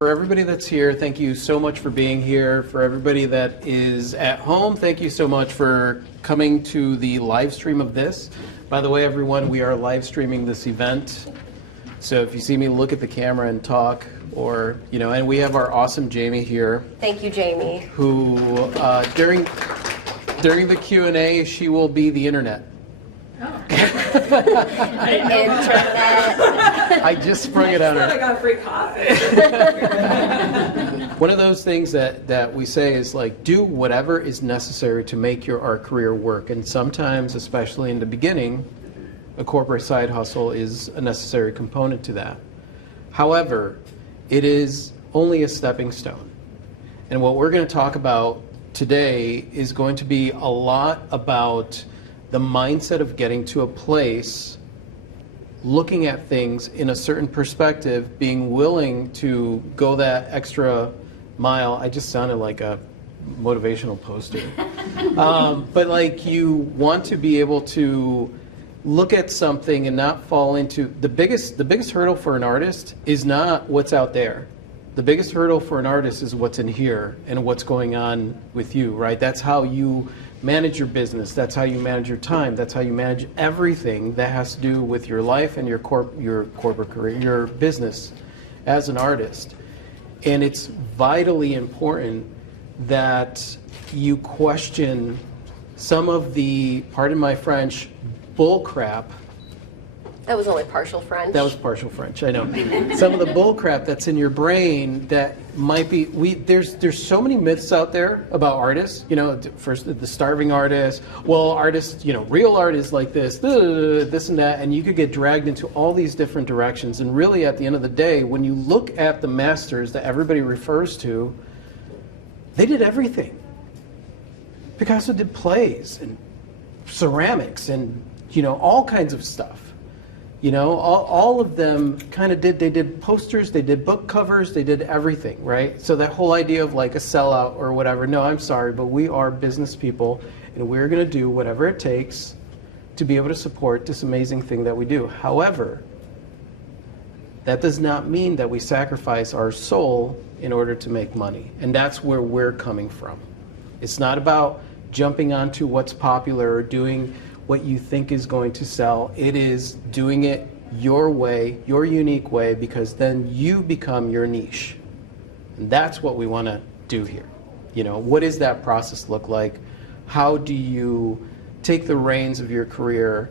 For everybody that's here, thank you so much for being here. For everybody that is at home, thank you so much for coming to the live stream of this. By the way, everyone, we are live streaming this event. So if you see me look at the camera and talk, or, and we have our awesome Jamie here. Thank you, Jamie. Who, during the Q&A, she will be the internet. Oh. Internet. I just sprung it on her. I got a free coffee. One of those things that we say is like, do whatever is necessary to make your art career work. And sometimes, especially in the beginning, a corporate side hustle is a necessary component to that. However, it is only a stepping stone. And what we're going to talk about today is going to be a lot about the mindset of getting to a place, looking at things in a certain perspective, being willing to go that extra mile. I just sounded like a motivational poster. But like, you want to be able to look at something and not fall into the biggest hurdle for an artist is not what's out there. The biggest hurdle for an artist is what's in here and what's going on with you, right? That's how you manage your business. That's how you manage your time. That's how you manage everything that has to do with your life and your corporate career, your business as an artist. And it's vitally important that you question some of the, pardon my French, bull crap. That was only partial French. That was partial French, I know. Some of the bull crap that's in your brain that might be, there's so many myths out there about artists. First the starving artist, well, artists, real art is like this and that, and you could get dragged into all these different directions. And really, at the end of the day, when you look at the masters that everybody refers to, they did everything. Picasso did plays and ceramics and, all kinds of stuff. All of them kind of they did posters, they did book covers, they did everything, right? So that whole idea of like a sellout or whatever, no, I'm sorry, but we are business people and we're going to do whatever it takes to be able to support this amazing thing that we do. However, that does not mean that we sacrifice our soul in order to make money. And that's where we're coming from. It's not about jumping onto what's popular or doing what you think is going to sell. It is doing it your way, your unique way, because then you become your niche. And that's what we want to do here. What does that process look like? How do you take the reins of your career?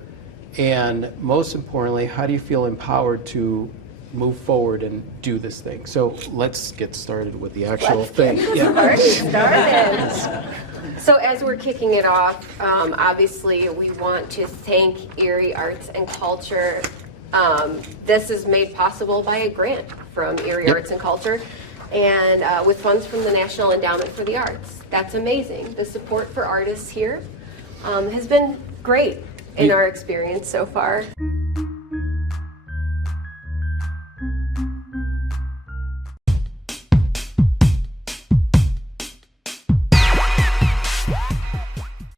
And most importantly, how do you feel empowered to move forward and do this thing? So let's get started with the actual thing. Started. So as we're kicking it off, obviously we want to thank Erie Arts and Culture. This is made possible by a grant from Erie Arts and Culture and with funds from the National Endowment for the Arts. That's amazing. The support for artists here has been great in our experience so far.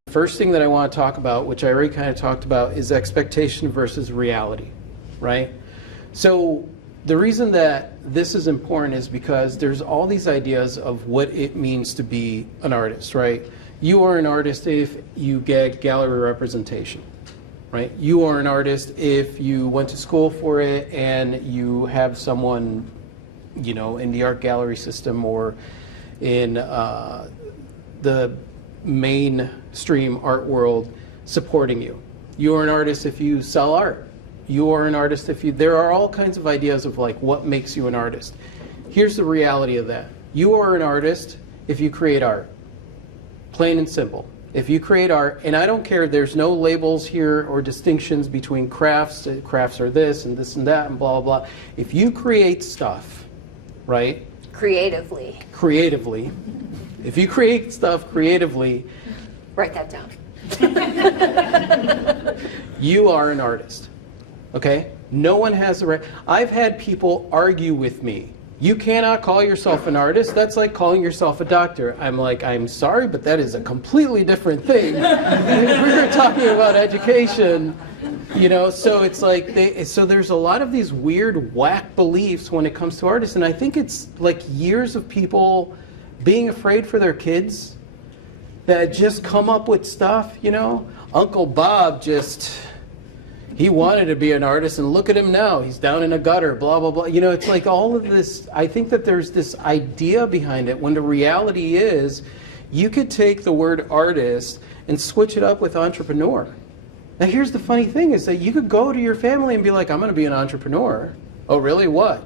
First thing that I want to talk about, which I already kind of talked about, is expectation versus reality, right? So the reason that this is important is because there's all these ideas of what it means to be an artist, right? You are an artist if you get gallery representation, right? You are an artist if you went to school for it and you have someone, in the art gallery system or in the mainstream art world supporting you. You are an artist if you sell art. You are an artist if you, there are all kinds of ideas of like what makes you an artist. Here's the reality of that. You are an artist if you create art. Plain and simple. If you create art, and I don't care, there's no labels here or distinctions between crafts are this and that and blah, blah, blah. If you create stuff, right? Creatively. If you create stuff creatively, write that down. You are an artist, okay? No one has the right. I've had people argue with me. You cannot call yourself an artist. That's like calling yourself a doctor. I'm like, I'm sorry, but that is a completely different thing. If we were talking about education, You know, so it's like so there's a lot of these weird whack beliefs when it comes to artists, and I think it's like years of people being afraid for their kids that just come up with stuff, you know. Uncle Bob he wanted to be an artist, and look at him now, he's down in a gutter, blah blah blah. You know, it's like all of this. I think that there's this idea behind it when the reality is you could take the word artist and switch it up with entrepreneur. Now here's the funny thing is that you could go to your family and be like, I'm going to be an entrepreneur. Oh really? What?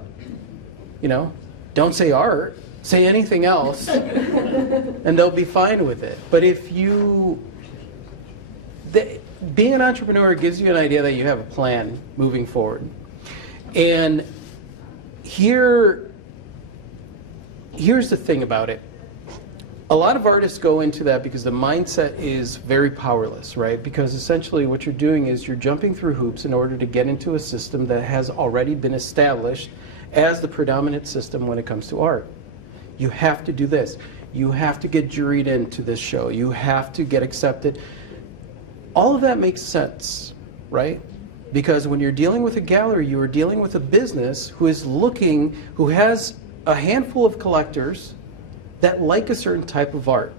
You know, don't say art, say anything else and they'll be fine with it. But if being an entrepreneur gives you an idea that you have a plan moving forward. And here's the thing about it. A lot of artists go into that because the mindset is very powerless, right? Because essentially what you're doing is you're jumping through hoops in order to get into a system that has already been established as the predominant system when it comes to art. You have to do this. You have to get juried into this show. You have to get accepted. All of that makes sense, right? Because when you're dealing with a gallery, you are dealing with a business who has a handful of collectors that like a certain type of art.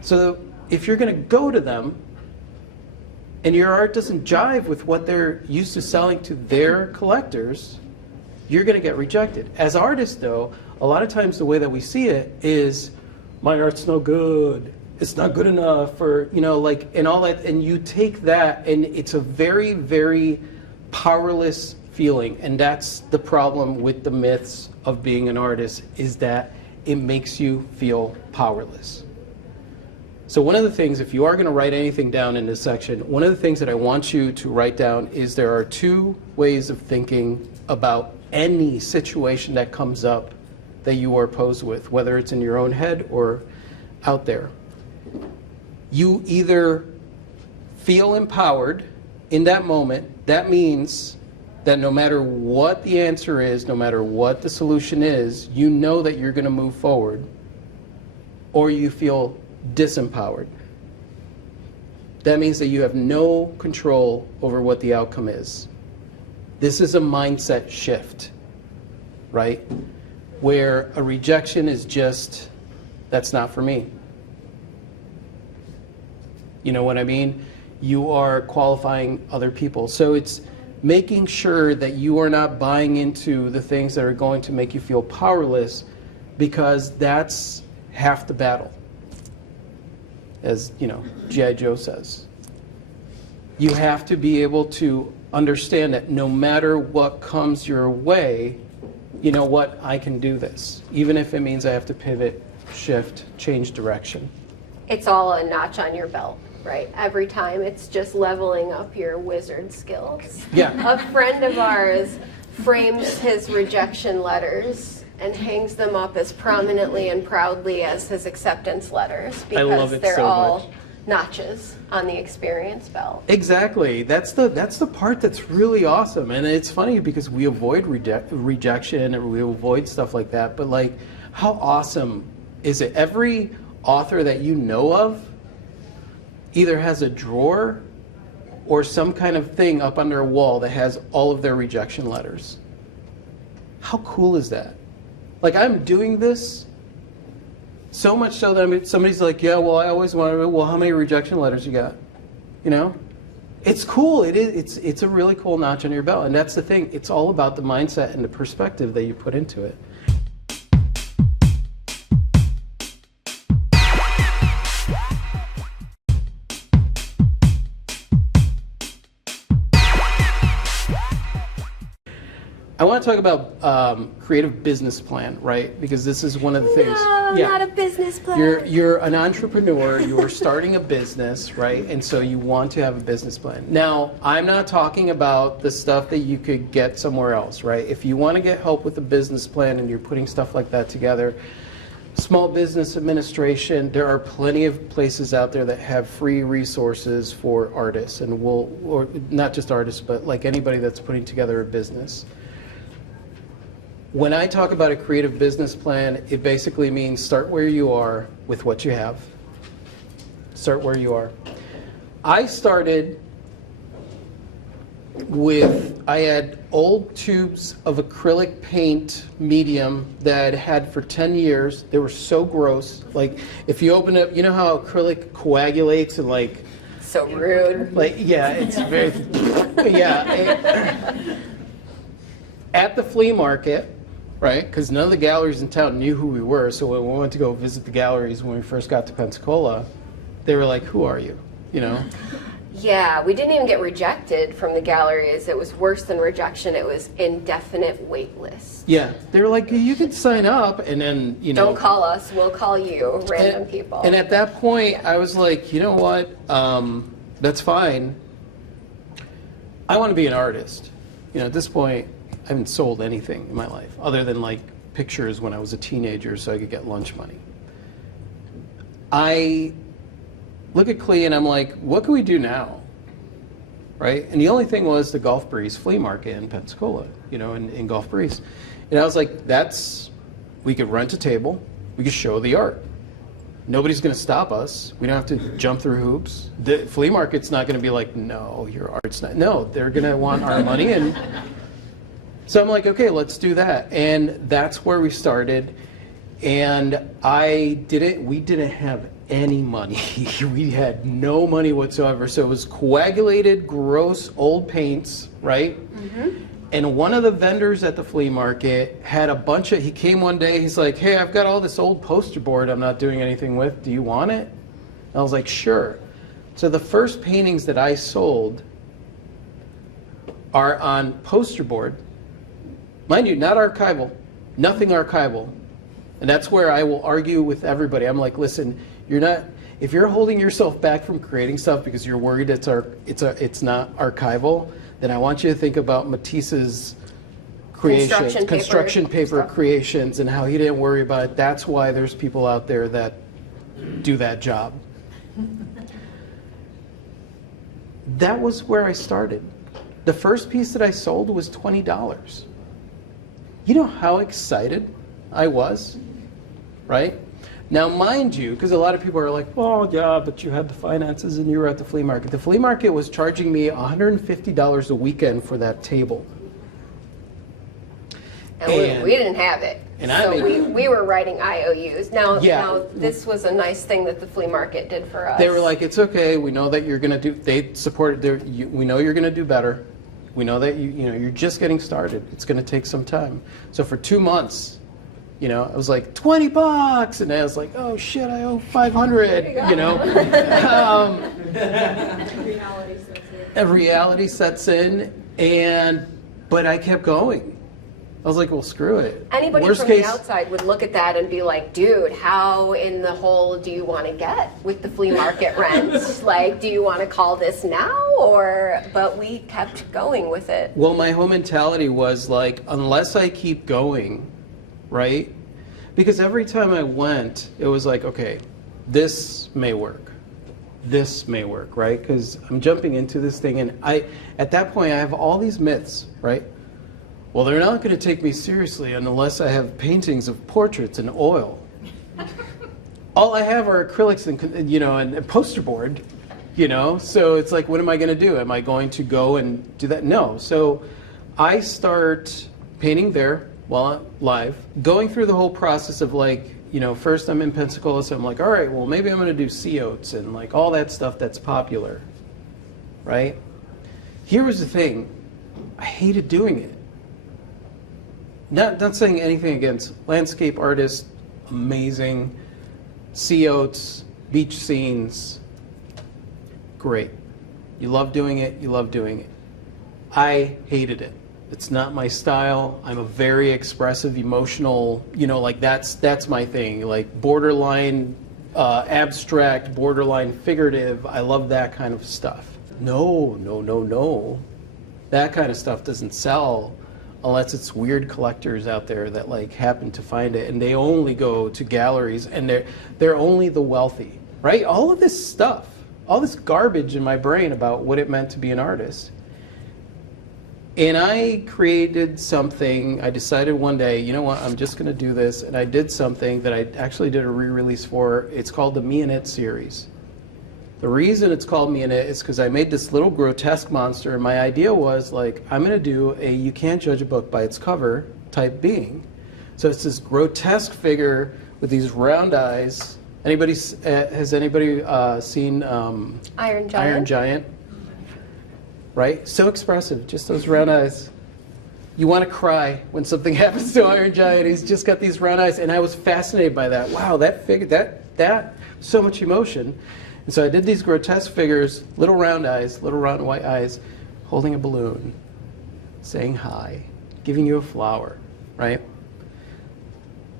So if you're going to go to them and your art doesn't jive with what they're used to selling to their collectors, you're going to get rejected. As artists, though, a lot of times the way that we see it is, my art's no good, it's not good enough, or, you know, like, and all that, and you take that, and it's a very, very powerless feeling, and that's the problem with the myths of being an artist, is that it makes you feel powerless. So one of the things, if you are going to write anything down in this section, one of the things that I want you to write down is there are two ways of thinking about any situation that comes up that you are posed with, whether it's in your own head or out there. You either feel empowered in that moment. That means that no matter what the answer is, no matter what the solution is, you know that you're going to move forward, or you feel disempowered. That means that you have no control over what the outcome is. This is a mindset shift, right? Where a rejection is just, that's not for me. You know what I mean? You are qualifying other people. So it's making sure that you are not buying into the things that are going to make you feel powerless, because that's half the battle, as you know, G.I. Joe says. You have to be able to understand that no matter what comes your way, you know what, I can do this, even if it means I have to pivot, shift, change direction. It's all a notch on your belt, right? Every time it's just leveling up your wizard skills. Yeah. A friend of ours frames his rejection letters and hangs them up as prominently and proudly as his acceptance letters, I love because it they're so all much. notches on the experience belt. Exactly. That's the part that's really awesome. And it's funny because we avoid rejection and we avoid stuff like that. But like, how awesome is it? Every author that you know of either has a drawer or some kind of thing up under a wall that has all of their rejection letters. How cool is that? Like, I'm doing this so much so that somebody's like, yeah, well, I always wanted, well, how many rejection letters you got? You know? It's cool. It's a really cool notch on your belt. And that's the thing. It's all about the mindset and the perspective that you put into it. I want to talk about creative business plan, right? Because this is one of the things. No, not a business plan. You're an entrepreneur. You're starting a business, right? And so you want to have a business plan. Now, I'm not talking about the stuff that you could get somewhere else, right? If you want to get help with a business plan and you're putting stuff like that together, Small Business Administration, there are plenty of places out there that have free resources for artists, and or not just artists, but like anybody that's putting together a business. When I talk about a creative business plan, it basically means start where you are with what you have. Start where you are. I started I had old tubes of acrylic paint medium that I'd had for 10 years. They were so gross. Like, if you open it, you know how acrylic coagulates and like, So rude. like, yeah, it's very, yeah. At the flea market, right? Because none of the galleries in town knew who we were. So when we went to go visit the galleries when we first got to Pensacola, they were like, "Who are you?" You know? Yeah, we didn't even get rejected from the galleries. It was worse than rejection. It was indefinite wait list. Yeah, they were like, "You can sign up," and then you know. Don't call us. We'll call you, random people. And at that point, I was like, you know what? That's fine. I want to be an artist. You know, at this point, I haven't sold anything in my life other than like pictures when I was a teenager so I could get lunch money. I look at Clee and I'm like, what can we do now? Right? And the only thing was the Gulf Breeze flea market in Pensacola, you know, in Gulf Breeze. And I was like, we could rent a table, we could show the art. Nobody's going to stop us. We don't have to jump through hoops. The flea market's not going to be like, no, your art's not. No, they're going to want our money. And so I'm like, okay, let's do that. And that's where we started. And we didn't have any money. We had no money whatsoever. So it was coagulated, gross, old paints, right? Mm-hmm. And one of the vendors at the flea market had he came one day, he's like, hey, I've got all this old poster board I'm not doing anything with. Do you want it? And I was like, sure. So the first paintings that I sold are on poster board. Mind you, not archival, nothing archival. And that's where I will argue with everybody. I'm like, listen, if you're holding yourself back from creating stuff because you're worried it's not archival, then I want you to think about Matisse's creations, construction paper creations, and how he didn't worry about it. That's why there's people out there that do that job. That was where I started. The first piece that I sold was $20. You know how excited I was, right? Now, mind you, because a lot of people are like, well, yeah, but you had the finances and you were at the flea market. The flea market was charging me $150 a weekend for that table. And we didn't have it. And so we were writing IOUs. Now, this was a nice thing that the flea market did for us. They were like, it's okay. We know that you're going to do, they supported, we know you're going to do better. We know that you're just getting started. It's going to take some time. So for 2 months, you know, I was like, $20, and I was like, oh shit, I owe $500. You know, reality sets in, but I kept going. I was like, well, screw it. Anybody from the outside would look at that and be like, dude, how in the hole do you want to get with the flea market rent? Like, do you want to call this now? But we kept going with it. Well, my whole mentality was like, unless I keep going, right? Because every time I went, it was like, okay, this may work. This may work, right? Because I'm jumping into this thing, and at that point, I have all these myths, right? Well, they're not going to take me seriously unless I have paintings of portraits in oil. All I have are acrylics and poster board, you know? So it's like, what am I going to do? Am I going to go and do that? No. So I start painting there while I'm live, going through the whole process of like, you know, first I'm in Pensacola, so I'm like, all right, well, maybe I'm going to do sea oats and like all that stuff that's popular, right? Here was the thing. I hated doing it. Not saying anything against landscape artists, amazing, sea oats, beach scenes, great. You love doing it, you love doing it. I hated it. It's not my style. I'm a very expressive, emotional, you know, like that's my thing. Like borderline abstract, borderline figurative. I love that kind of stuff. No. That kind of stuff doesn't sell unless it's weird collectors out there that like happen to find it, and they only go to galleries, and they're only the wealthy, right? All of this stuff, all this garbage in my brain about what it meant to be an artist. And I created something. I decided one day, you know what, I'm just going to do this. And I did something that I actually did a re-release for. It's called the Me and It series. The reason it's called Me in It is because I made this little grotesque monster, and my idea was like, I'm going to do a you can't judge a book by its cover type being. So it's this grotesque figure with these round eyes. Has anybody seen Iron Giant. Iron Giant? Right? So expressive, just those round eyes. You want to cry when something happens to Iron Giant. He's just got these round eyes, and I was fascinated by that. Wow, that figure, that so much emotion. And so I did these grotesque figures, little round eyes, little round white eyes, holding a balloon, saying hi, giving you a flower, right?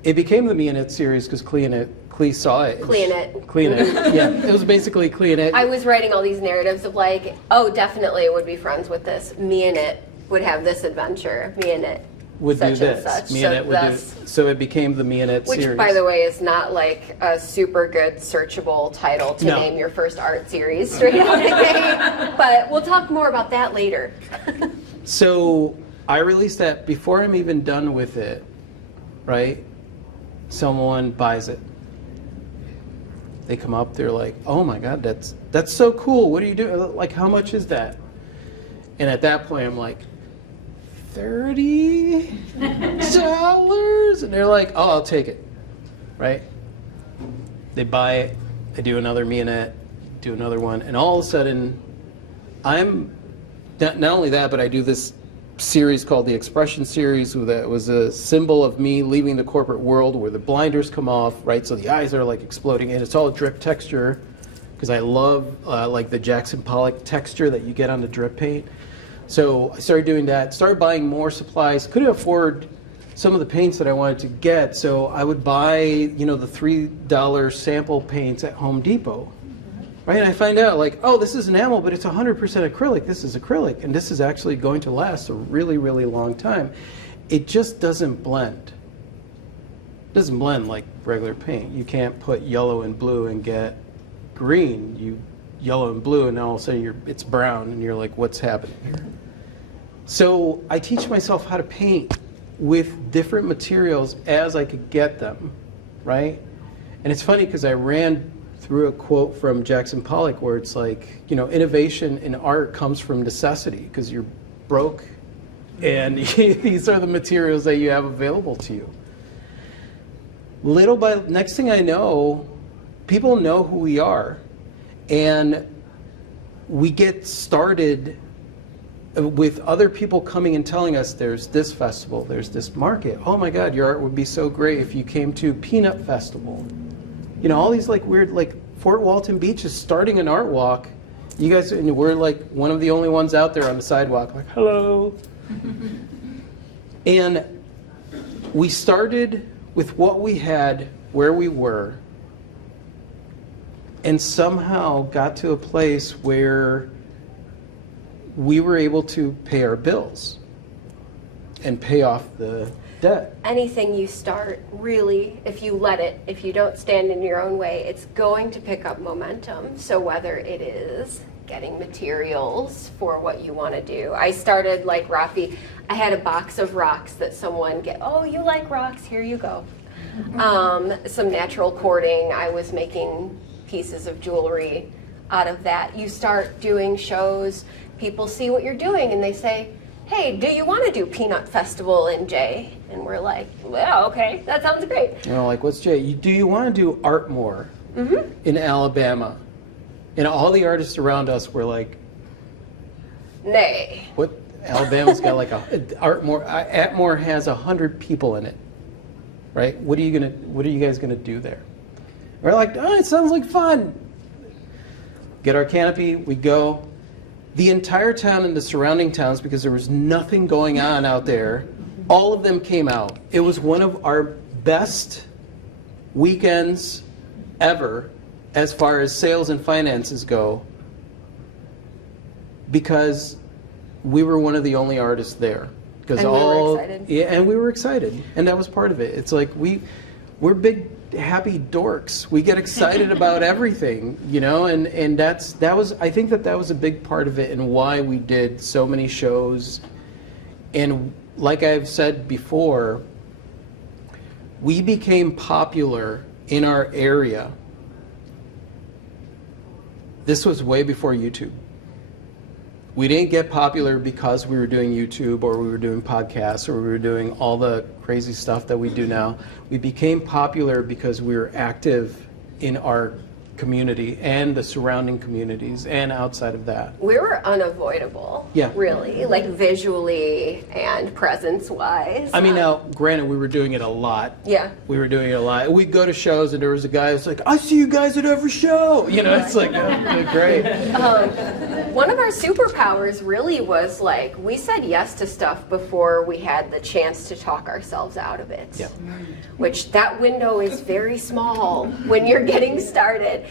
It became the Me in It series because Clee saw it. Clee in It. Clee in It, yeah. It was basically Clee in It. I was writing all these narratives of like, oh, definitely it would be friends with this. Me in It would have this adventure. Me in It would such do and this. such. Me So in It would thus- do. So it became the Me in It Which, series. by the way, is not like a super good searchable title to No. name your first art series straight out of the gate. But we'll talk more about that later. So I released that before I'm even done with it, right? Someone buys it. They come up, they're like, "Oh my God, that's so cool. What are you doing? Like, how much is that?" And at that point, I'm like, $30? And they're like, "Oh, I'll take it." Right? They buy it. I do another Me in It, do another one, and all of a sudden, I'm not only that, but I do this series called the Expression Series that was a symbol of me leaving the corporate world where the blinders come off, right? So the eyes are like exploding, and it's all drip texture because I love like the Jackson Pollock texture that you get on the drip paint. So I started doing that, started buying more supplies, couldn't afford some of the paints that I wanted to get, so I would buy, you know, the $3 sample paints at Home Depot. Right, and I find out like, oh, this is enamel, but it's 100% acrylic. This is acrylic, and this is actually going to last a really, really long time. It just doesn't blend. It doesn't blend like regular paint. You can't put yellow and blue and get green. You yellow and blue, and all of a sudden it's brown, and you're like, what's happening here? So I teach myself how to paint with different materials as I could get them, right? And it's funny because I ran through a quote from Jackson Pollock where it's like, you know, innovation in art comes from necessity because you're broke and these are the materials that you have available to you. Next thing I know, people know who we are, and we get started with other people coming and telling us there's this festival, there's this market. Oh my God, your art would be so great if you came to Peanut Festival. You know, all these like weird, like Fort Walton Beach is starting an art walk. You guys, and we're like one of the only ones out there on the sidewalk, like, hello. And we started with what we had, where we were, and somehow got to a place where we were able to pay our bills and pay off the debt. Anything you start, really, if you let it, if you don't stand in your own way, it's going to pick up momentum. So whether it is getting materials for what you want to do. I started like Rafi. I had a box of rocks that someone oh, you like rocks, here you go. Some natural cording. I was making pieces of jewelry out of that. You start doing shows, people see what you're doing and they say, hey, do you want to do Peanut Festival in Jay? And we're like, well, okay, that sounds great. You know, like, what's Jay? Do you want to do Artmore in Alabama? And all the artists around us were like, Nay. what? Alabama's got like Atmore has 100 people in it, right? What are you guys gonna do there? We're like, oh, it sounds like fun. Get our canopy, we go. The entire town and the surrounding towns, because there was nothing going on out there, all of them came out. It was one of our best weekends ever as far as sales and finances go, because we were one of the only artists there. Because And we were excited. Yeah, and we were excited, and that was part of it. It's like we're big happy dorks. We get excited about everything, you know, and I think that was a big part of it and why we did so many shows. And like I've said before, we became popular in our area. This was way before YouTube. We didn't get popular because we were doing YouTube or we were doing podcasts or we were doing all the crazy stuff that we do now. We became popular because we were active in our community and the surrounding communities and outside of that. We were unavoidable, Yeah. really, like visually and presence-wise. I mean, now, granted, we were doing it a lot. Yeah. We were doing it a lot. We'd go to shows and there was a guy who's like, I see you guys at every show. You know, it's like, oh, great. One of our superpowers really was like, we said yes to stuff before we had the chance to talk ourselves out of it. Yeah. Which that window is very small when you're getting started.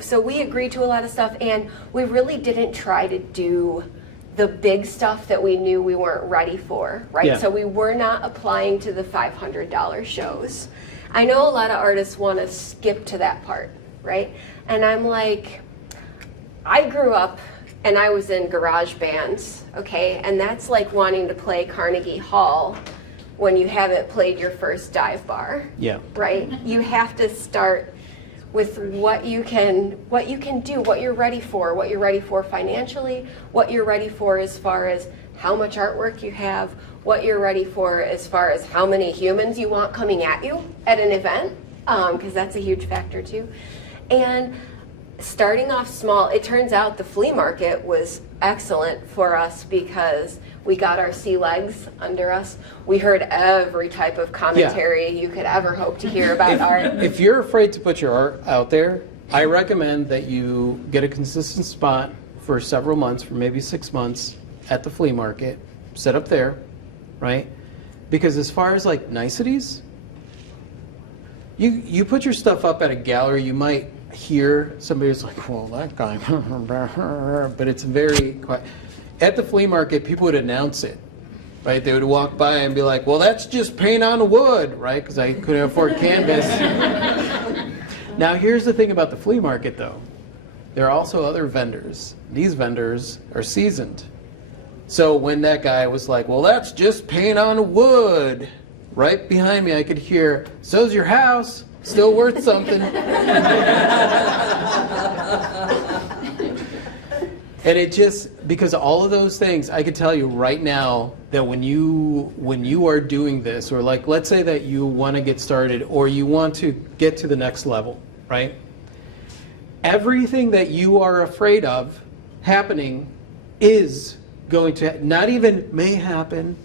So we agreed to a lot of stuff, and we really didn't try to do the big stuff that we knew we weren't ready for, right? Yeah. So we were not applying to the $500 shows. I know a lot of artists want to skip to that part, right? And I'm like, I grew up and I was in garage bands, okay? And that's like wanting to play Carnegie Hall when you haven't played your first dive bar, Yeah. right? You have to start with what you can do, what you're ready for financially, what you're ready for as far as how much artwork you have, what you're ready for as far as how many humans you want coming at you at an event, because that's a huge factor too. And starting off small, it turns out the flea market was excellent for us because we got our sea legs under us. We heard every type of commentary you could ever hope to hear about art. If you're afraid to put your art out there, I recommend that you get a consistent spot for several months, for maybe 6 months, at the flea market. Set up there, right? Because as far as like niceties, you put your stuff up at a gallery, you might hear somebody who's like, well, that guy, but it's very quiet. At the flea market, people would announce it, right? They would walk by and be like, well, that's just paint on the wood, right? Because I couldn't afford canvas. Now, here's the thing about the flea market, though. There are also other vendors. These vendors are seasoned. So when that guy was like, well, that's just paint on the wood, right behind me, I could hear, so's your house, still worth something. And it just, because all of those things, I could tell you right now that when you are doing this, or like, let's say that you want to get started or you want to get to the next level, right? Everything that you are afraid of happening is going to, not even may happen,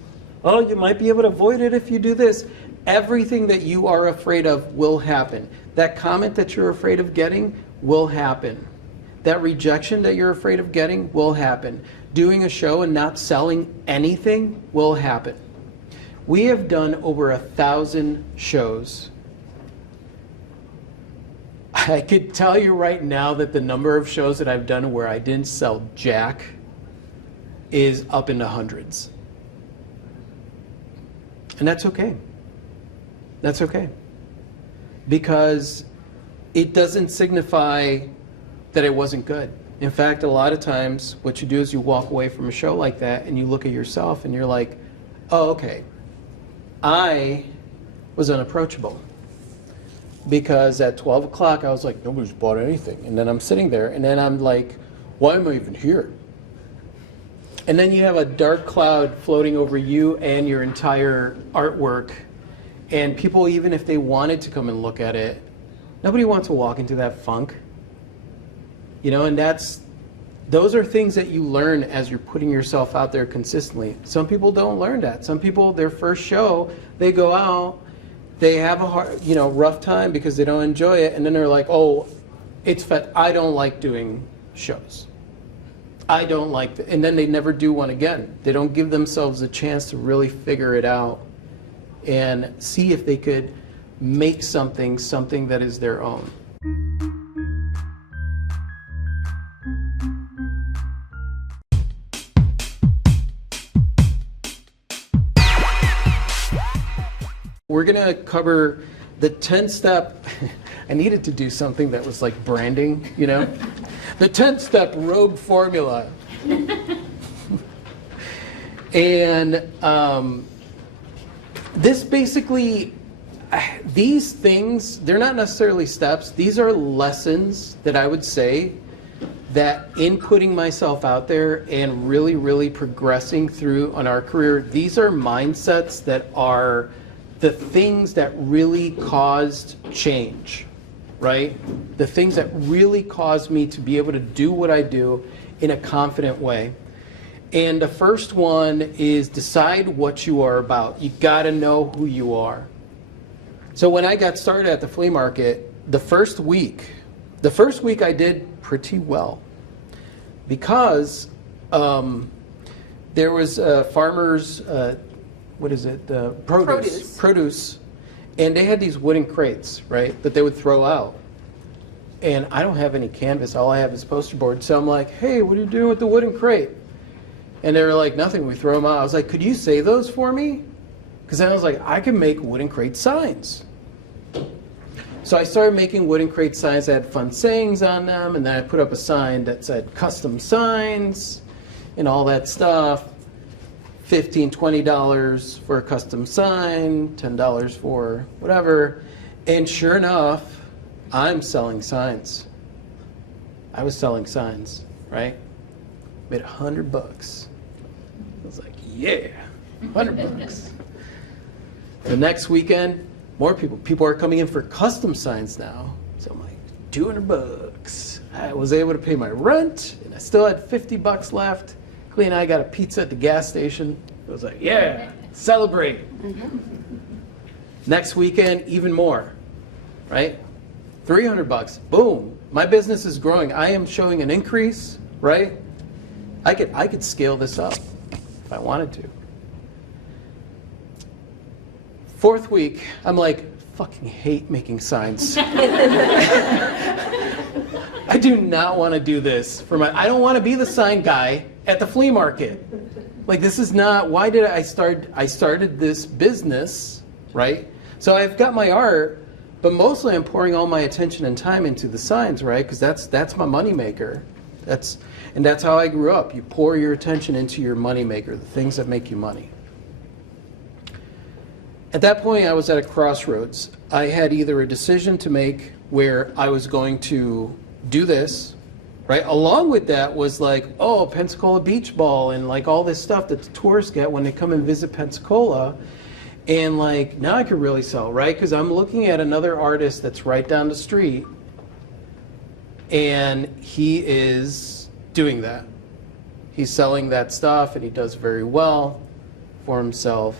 oh, you might be able to avoid it if you do this. Everything that you are afraid of will happen. That comment that you're afraid of getting will happen. That rejection that you're afraid of getting will happen. Doing a show and not selling anything will happen. We have done over 1,000 shows. I could tell you right now that the number of shows that I've done where I didn't sell jack is up in the hundreds. And that's okay. That's okay. Because it doesn't signify that it wasn't good. In fact, a lot of times what you do is you walk away from a show like that and you look at yourself and you're like, oh, okay, I was unapproachable. Because at 12 o'clock I was like, nobody's bought anything. And then I'm sitting there and then I'm like, why am I even here? And then you have a dark cloud floating over you and your entire artwork. And people, even if they wanted to come and look at it, nobody wants to walk into that funk. You know, and those are things that you learn as you're putting yourself out there consistently. Some people don't learn that. Some people, their first show, they go out, they have a hard, rough time because they don't enjoy it, and then they're like, oh, I don't like doing shows. I don't like it. And then they never do one again. They don't give themselves a chance to really figure it out and see if they could make something that is their own. We're going to cover the 10-step, I needed to do something that was like branding, the 10-step rogue formula. And this basically, these things, they're not necessarily steps. These are lessons that I would say that in putting myself out there and really, really progressing through on our career, these are mindsets that are the things that really caused change, right? The things that really caused me to be able to do what I do in a confident way. And the first one is decide what you are about. You gotta know who you are. So when I got started at the flea market, the first week I did pretty well because there was farmers, produce, and they had these wooden crates, right, that they would throw out. And I don't have any canvas, all I have is poster board. So I'm like, hey, what are you doing with the wooden crate? And they were like, nothing, we throw them out. I was like, could you save those for me? Because then I was like, I can make wooden crate signs. So I started making wooden crate signs that had fun sayings on them, and then I put up a sign that said custom signs and all that stuff. $15, $20 for a custom sign, $10 for whatever. And sure enough, I'm selling signs. I was selling signs, right? Made $100. I was like, yeah, $100. The next weekend, more people are coming in for custom signs now. So I'm like, $200. I was able to pay my rent, and I still had $50 left. Clea and I got a pizza at the gas station. I was like, yeah, celebrate. Next weekend, even more, right? $300. Boom. My business is growing. I am showing an increase, right? I could scale this up if I wanted to. Fourth week, I'm like, fucking hate making signs. I do not want to do this I don't want to be the sign guy at the flea market. Like, this is not, why did I started this business, right? So I've got my art, but mostly I'm pouring all my attention and time into the signs, right? Because that's my moneymaker. And that's how I grew up. You pour your attention into your moneymaker, the things that make you money. At that point, I was at a crossroads. I had either a decision to make where I was going to do this, right? Along with that was like, oh, Pensacola Beach Ball and like all this stuff that the tourists get when they come and visit Pensacola. And like, now I could really sell, right? Because I'm looking at another artist that's right down the street, and he is doing that. He's selling that stuff, and he does very well for himself.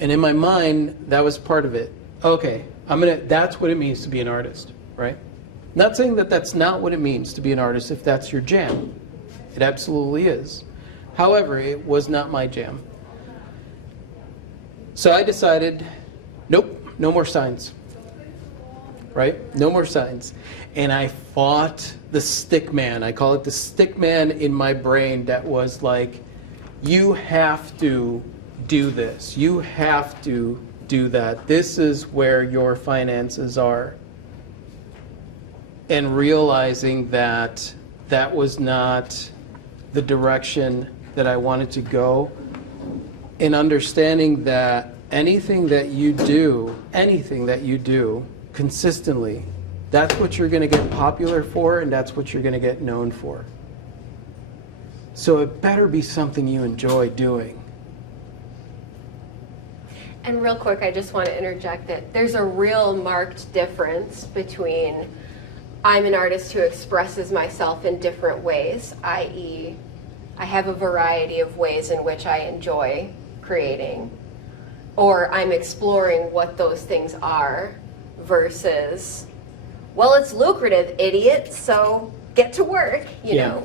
And in my mind, that was part of it. Okay, that's what it means to be an artist, right? Not saying that that's not what it means to be an artist if that's your jam. It absolutely is. However, it was not my jam. So I decided, nope, no more signs, right? No more signs. And I fought the stick man. I call it the stick man in my brain that was like, you have to do this. You have to do that. This is where your finances are. And realizing that that was not the direction that I wanted to go. And understanding that anything that you do consistently, that's what you're going to get popular for, and that's what you're going to get known for. So it better be something you enjoy doing. And real quick, I just want to interject that there's a real marked difference between I'm an artist who expresses myself in different ways, i.e., I have a variety of ways in which I enjoy creating, or I'm exploring what those things are, versus, well, it's lucrative, idiot, so get to work, you know.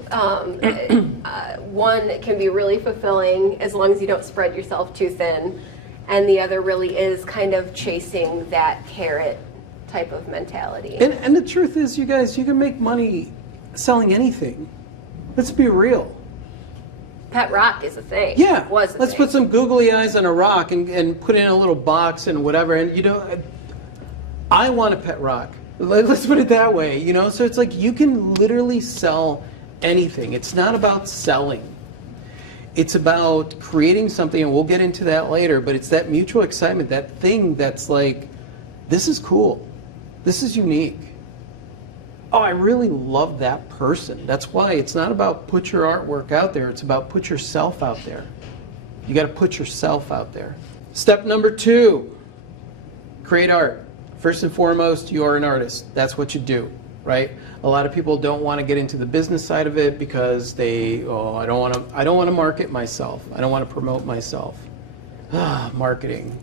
One can be really fulfilling as long as you don't spread yourself too thin, and the other really is kind of chasing that carrot type of mentality. And the truth is, you guys, you can make money selling anything. Let's be real. Pet rock is a thing. Yeah, was a let's thing. put some googly eyes on a rock and put it in a little box and whatever. And, you know, I want a pet rock. Let's put it that way, you know? So it's like you can literally sell anything. It's not about selling. It's about creating something, and we'll get into that later, but it's that mutual excitement, that thing that's like, this is cool. This is unique. oh, I really love that person. That's why it's not about put your artwork out there. It's about put yourself out there. You got to put yourself out there. Step number 2, create art. First and foremost, you are an artist. That's what you do, right? A lot of people don't want to get into the business side of it because I don't want to market myself. I don't want to promote myself. Marketing.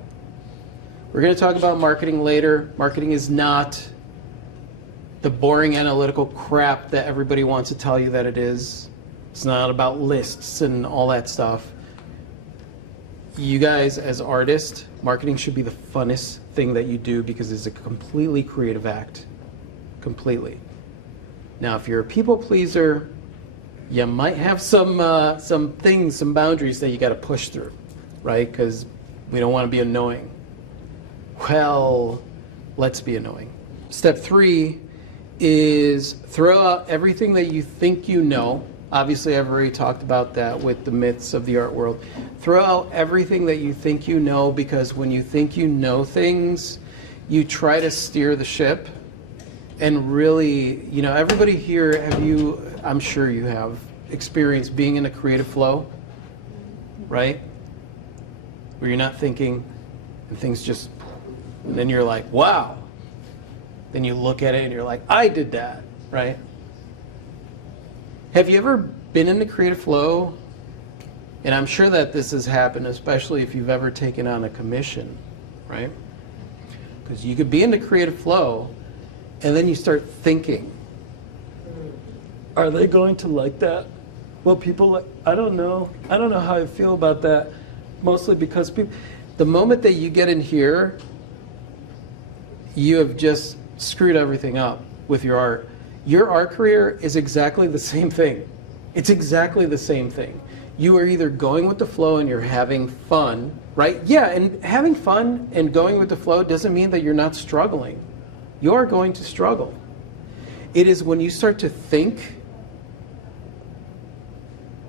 We're going to talk about marketing later. Marketing is not the boring analytical crap that everybody wants to tell you that it is. It's not about lists and all that stuff. You guys, as artists, marketing should be the funnest thing that you do because it's a completely creative act. Completely. Now, if you're a people pleaser, you might have some boundaries that you got to push through, right? Because we don't want to be annoying. Well, let's be annoying. Step 3 is throw out everything that you think you know. Obviously, I've already talked about that with the myths of the art world. Throw out everything that you think you know, because when you think you know things, you try to steer the ship. And really, you know, everybody here, I'm sure you have experienced being in a creative flow, right? Where you're not thinking and things just, and then you're like, wow. Then you look at it and you're like, I did that, right? Have you ever been in the creative flow? And I'm sure that this has happened, especially if you've ever taken on a commission, right? Because you could be in the creative flow and then you start thinking, are they going to like that? Well, people like, I don't know how I feel about that. Mostly because the moment that you get in here, you have just screwed everything up with your art. Your art career is exactly the same thing. It's exactly the same thing. You are either going with the flow and you're having fun, right? Yeah, and having fun and going with the flow doesn't mean that you're not struggling. You are going to struggle. It is when you start to think,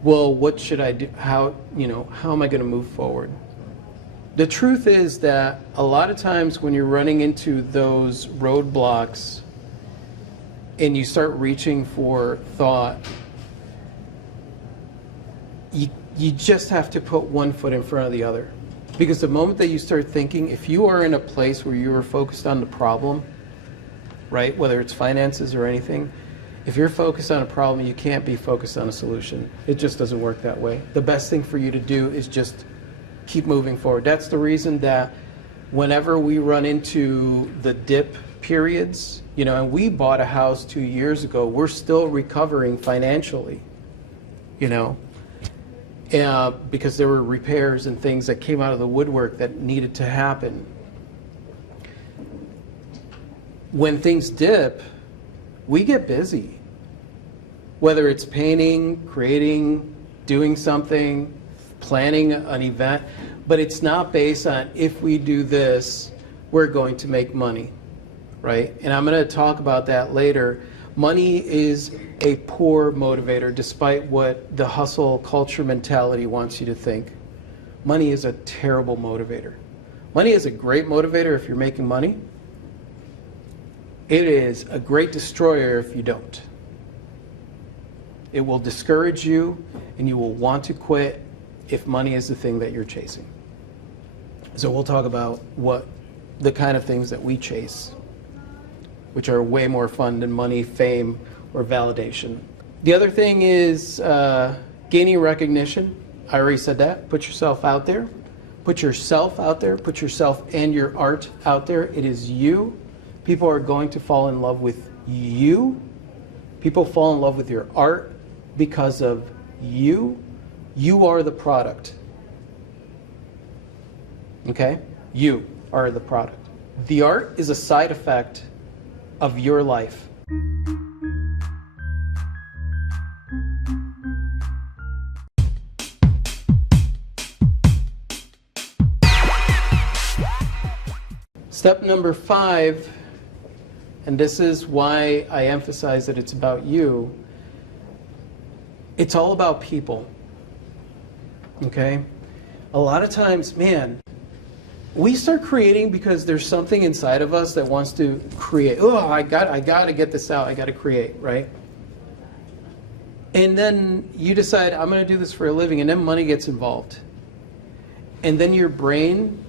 well, what should I do? How am I going to move forward? The truth is that a lot of times when you're running into those roadblocks and you start reaching for thought, you just have to put one foot in front of the other. Because the moment that you start thinking, if you are in a place where you are focused on the problem, right, whether it's finances or anything, if you're focused on a problem, you can't be focused on a solution. It just doesn't work that way. The best thing for you to do is just keep moving forward. That's the reason that whenever we run into the dip periods, and we bought a house 2 years ago, we're still recovering financially, because there were repairs and things that came out of the woodwork that needed to happen. When things dip, we get busy. Whether it's painting, creating, doing something, planning an event, but it's not based on if we do this, we're going to make money, right? And I'm going to talk about that later. Money is a poor motivator, despite what the hustle culture mentality wants you to think. Money is a terrible motivator. Money is a great motivator if you're making money. It is a great destroyer if you don't. It will discourage you and you will want to quit if money is the thing that you're chasing. So we'll talk about what the kind of things that we chase, which are way more fun than money, fame, or validation. The other thing is gaining recognition. I already said that. Put yourself out there. Put yourself out there. Put yourself and your art out there. It is you. People are going to fall in love with you. People fall in love with your art because of you. You are the product. Okay? You are the product. The art is a side effect of your life. Step number 5, and this is why I emphasize that it's about you. It's all about people. Okay? A lot of times, man, we start creating because there's something inside of us that wants to create. Oh, I got to get this out. I got to create, right? And then you decide, I'm going to do this for a living, and then money gets involved. And then your brain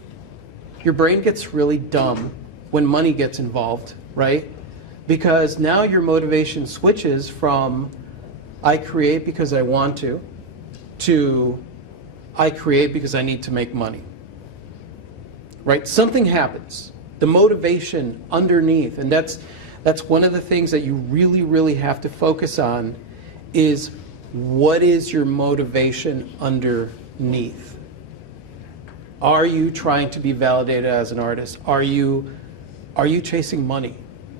gets really dumb when money gets involved, right? Because now your motivation switches from I create because I want to I create because I need to make money. Right? Something happens. The motivation underneath, and that's one of the things that you really, really have to focus on is what is your motivation underneath? Are you trying to be validated as an artist? Are you chasing money?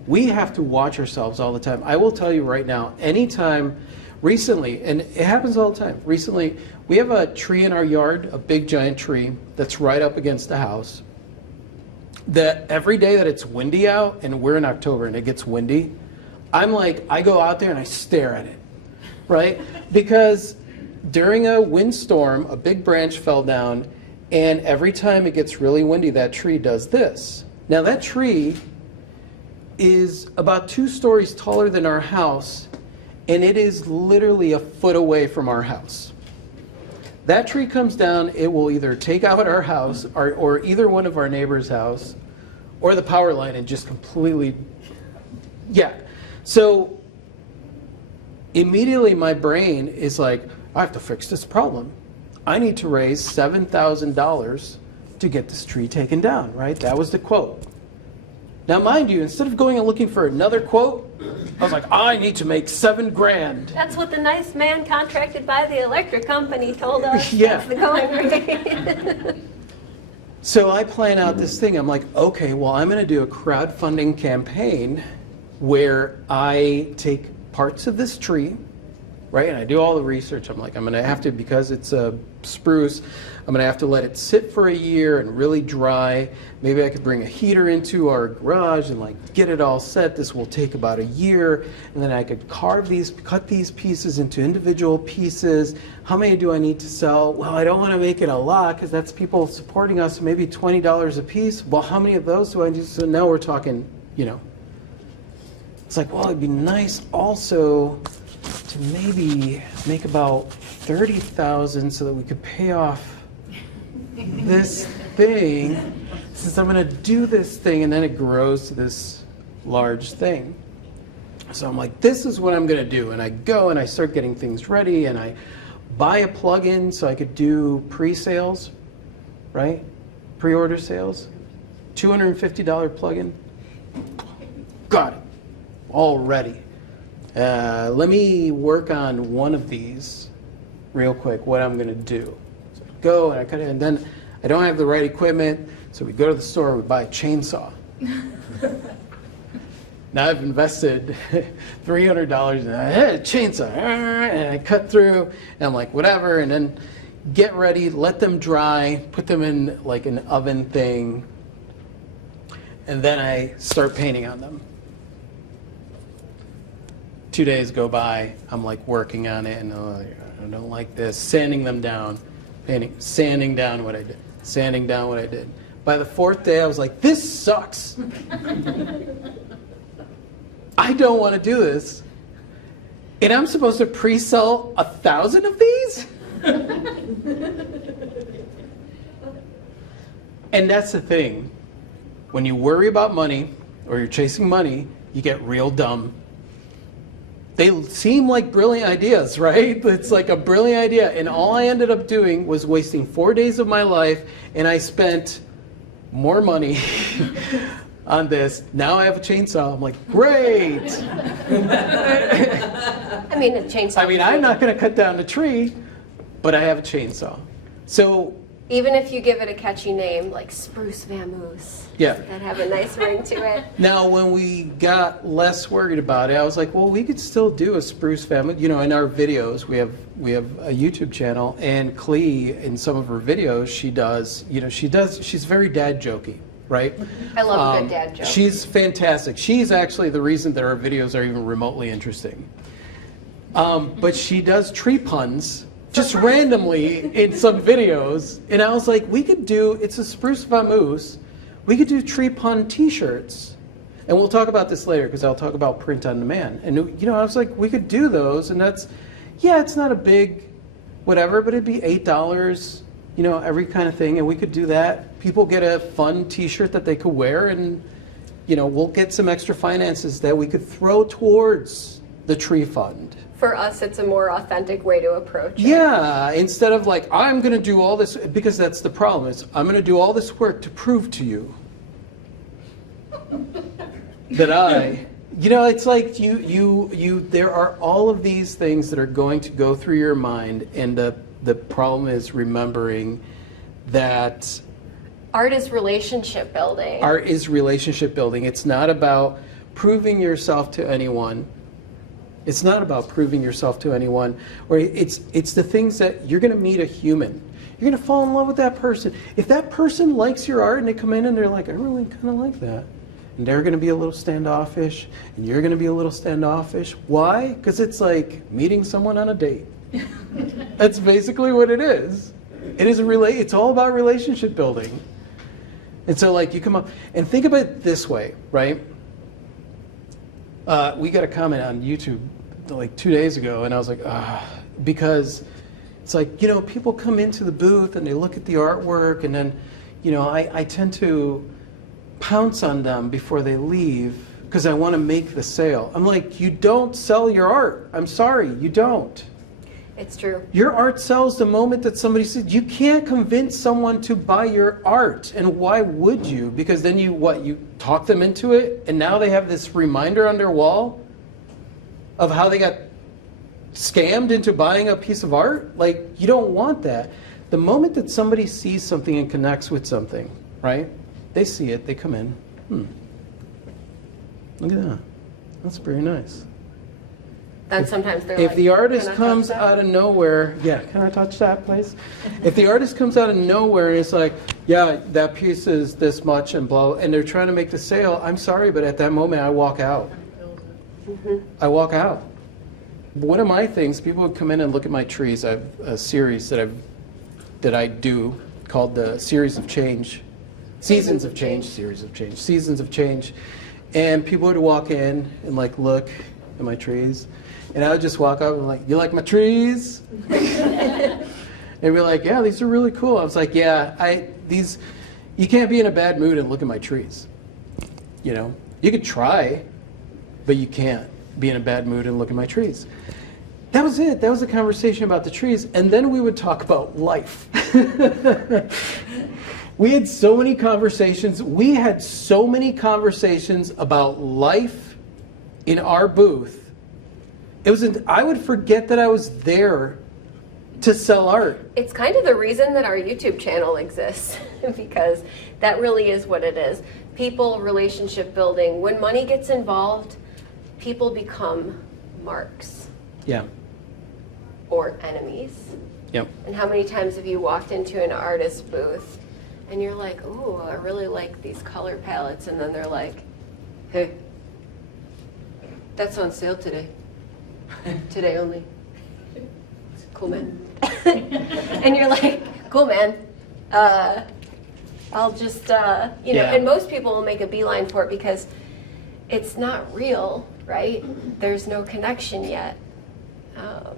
We have to watch ourselves all the time. I will tell you right now, anytime recently, and it happens all the time, recently we have a tree in our yard, a big giant tree that's right up against the house, that every day that it's windy out, and we're in October and it gets windy, I'm like, I go out there and I stare at it, right? Because during a windstorm, a big branch fell down, and every time it gets really windy, that tree does this. Now that tree is about 2 stories taller than our house, and it is literally a foot away from our house. That tree comes down, it will either take out our house or either one of our neighbor's house or the power line and just completely, yeah. So immediately my brain is like, I have to fix this problem. I need to raise $7,000 to get this tree taken down, right? That was the quote. Now, mind you, instead of going and looking for another quote, I was like, I need to make $7,000. That's what the nice man contracted by the electric company told us. Yeah. That's the going rate. So I plan out this thing. I'm like, okay, well, I'm going to do a crowdfunding campaign where I take parts of this tree, right? And I do all the research. I'm like, I'm going to have to, because it's a spruce, I'm going to have to let it sit for a year and really dry. Maybe I could bring a heater into our garage and like get it all set. This will take about a year. And then I could cut these pieces into individual pieces. How many do I need to sell? Well, I don't want to make it a lot because that's people supporting us, maybe $20 a piece. Well, how many of those do I do? So now we're talking, it's like, well, it'd be nice also to maybe make about 30,000 so that we could pay off this thing, since I'm going to do this thing, and then it grows to this large thing. So I'm like, this is what I'm going to do. And I go and I start getting things ready, and I buy a plug-in so I could do pre-sales, right? Pre-order sales. $250 plug-in. Got it. All ready. Let me work on one of these real quick, what I'm going to do. So I go and I cut it, and then I don't have the right equipment, so we go to the store, we buy a chainsaw. Now I've invested $300 in a chainsaw, and I cut through, and I'm like, whatever, and then get ready, let them dry, put them in like an oven thing, and then I start painting on them. 2 days go by, I'm like working on it, and I don't like this, sanding them down, painting, sanding down what I did, sanding down what I did. By the 4th day, I was like, this sucks. I don't want to do this. And I'm supposed to pre-sell 1,000 of these? And that's the thing. When you worry about money, or you're chasing money, you get real dumb. They seem like brilliant ideas, right? It's like a brilliant idea. And all I ended up doing was wasting 4 days of my life, and I spent more money on this. Now I have a chainsaw. I'm like, great. I mean, a chainsaw. I mean, I'm not going to cut down the tree, but I have a chainsaw. So even if you give it a catchy name like Spruce Vamoose, yeah, that have a nice ring to it. Now, when we got less worried about it, I was like, well, we could still do a spruce family. In our videos, we have a YouTube channel, and Clee, in some of her videos, she's very dad jokey, right? I love a good dad joke. She's fantastic. She's actually the reason that our videos are even remotely interesting. But she does tree puns just randomly in some videos, and I was like, we could do, it's a spruce vamoose, we could do tree pun t-shirts. And we'll talk about this later because I'll talk about print on demand. And I was like, we could do those, and that's, yeah, it's not a big whatever, but it'd be $8, every kind of thing, and we could do that. People get a fun t-shirt that they could wear, and we'll get some extra finances that we could throw towards the tree fund. For us, it's a more authentic way to approach it. Yeah, instead of like, I'm going to do all this, because that's the problem, is I'm going to do all this work to prove to you that it's like there are all of these things that are going to go through your mind, and the problem is remembering that art is relationship building. Art is relationship building. It's not about proving yourself to anyone. It's not about proving yourself to anyone, or it's the things that you're going to meet a human. You're going to fall in love with that person. If that person likes your art and they come in and they're like, I really kind of like that, and they're going to be a little standoffish, and you're going to be a little standoffish. Why? Because it's like meeting someone on a date. That's basically what it is. It's all about relationship building. And so like you come up and think about it this way, right? We got a comment on YouTube like 2 days ago, and I was like, because it's like, people come into the booth and they look at the artwork, and then, I tend to pounce on them before they leave because I want to make the sale. I'm like, you don't sell your art. I'm sorry, you don't. It's true. Your art sells the moment that somebody says, you can't convince someone to buy your art. And why would you? Because then you talk them into it, and now they have this reminder on their wall of how they got scammed into buying a piece of art? Like, you don't want that. The moment that somebody sees something and connects with something, right? They see it, they come in. Look at that. That's very nice. Then sometimes they're If like, the artist "Can I comes touch that?" out of nowhere, yeah, can I touch that, please? If the artist comes out of nowhere and it's like, yeah, that piece is this much and blah, and they're trying to make the sale, I'm sorry, but at that moment I walk out. I walk out. One of my things, people would come in and look at my trees. I have a series that I do called the Series of Change. Seasons of Change. Seasons of Change. And people would walk in and like look at my trees. And I would just walk up and like, you like my trees? And be like, yeah, these are really cool. I was like, yeah, you can't be in a bad mood and look at my trees. You could try, but you can't be in a bad mood and look at my trees. That was it. That was the conversation about the trees. And then we would talk about life. We had so many conversations. We had so many conversations about life in our booth. I would forget that I was there to sell art. It's kind of the reason that our YouTube channel exists, because that really is what it is. People, relationship building. When money gets involved, people become marks. Yeah. Or enemies. Yep. And how many times have you walked into an artist booth and you're like, ooh, I really like these color palettes, and then they're like, hey, that's on sale today. Today only. Cool, man. And you're like, cool, man. I'll just, Yeah. and most people will make a beeline for it because it's not real, right? There's no connection yet.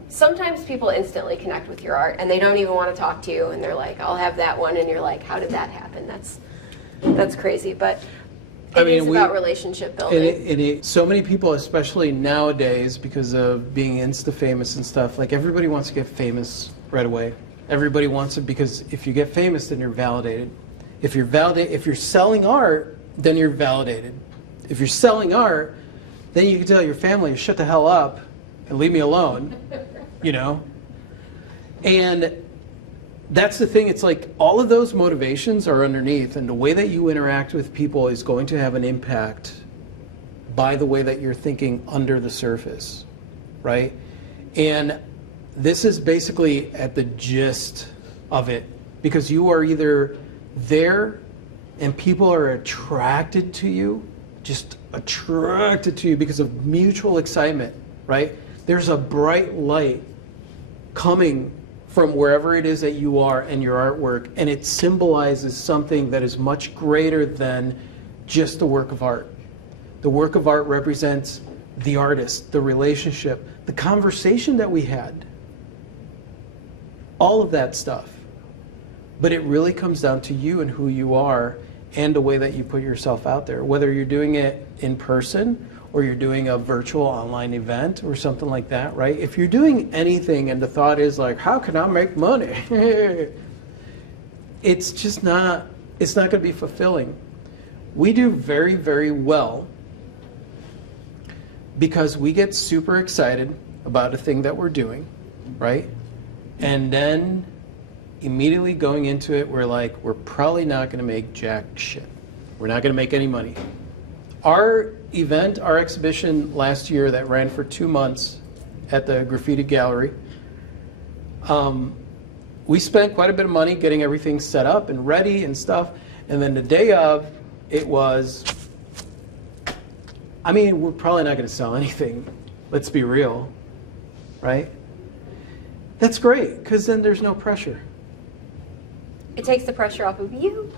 Sometimes people instantly connect with your art and they don't even want to talk to you, and they're like, I'll have that one, and you're like, how did that happen? That's crazy, but it is about relationship building. So many people, especially nowadays, because of being Insta-famous and stuff, like everybody wants to get famous right away. Everybody wants it because if you get famous, then you're validated. If you're selling art, then you're validated. If you're selling art, then you can tell your family to shut the hell up and leave me alone, And that's the thing. It's like all of those motivations are underneath, and the way that you interact with people is going to have an impact by the way that you're thinking under the surface, right? And this is basically at the gist of it, because you are either there and people are attracted to you, just attracted to you because of mutual excitement, right? There's a bright light coming from wherever it is that you are and your artwork, and it symbolizes something that is much greater than just the work of art. The work of art represents the artist, the relationship, the conversation that we had, all of that stuff. But it really comes down to you and who you are and the way that you put yourself out there, whether you're doing it in person or you're doing a virtual online event or something like that, right? If you're doing anything and the thought is like, how can I make money? It's just not, it's not going to be fulfilling. We do very, very well because we get super excited about a thing that we're doing, right? And then immediately going into it, we're like, we're probably not going to make jack shit. We're not going to make any money. Our event, our exhibition last year that ran for 2 months at the Graffiti Gallery, we spent quite a bit of money getting everything set up and ready and stuff. And then the day of, it was, I mean, we're probably not going to sell anything. Let's be real, right? That's great, because then there's no pressure. It takes the pressure off of you,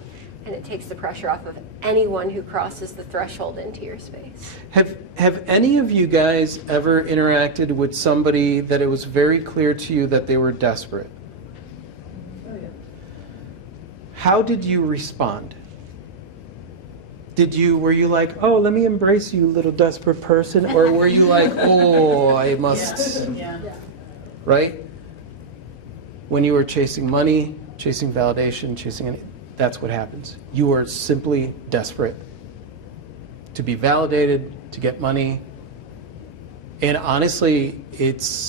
and it takes the pressure off of anyone who crosses the threshold into your space. Have any of you guys ever interacted with somebody that it was very clear to you that they were desperate? Oh, yeah. How did you respond? Were you like, oh, let me embrace you, little desperate person? Or were you like, oh, I must, Yeah. right? When you were chasing money, chasing validation, that's what happens. You are simply desperate to be validated, to get money. And honestly, it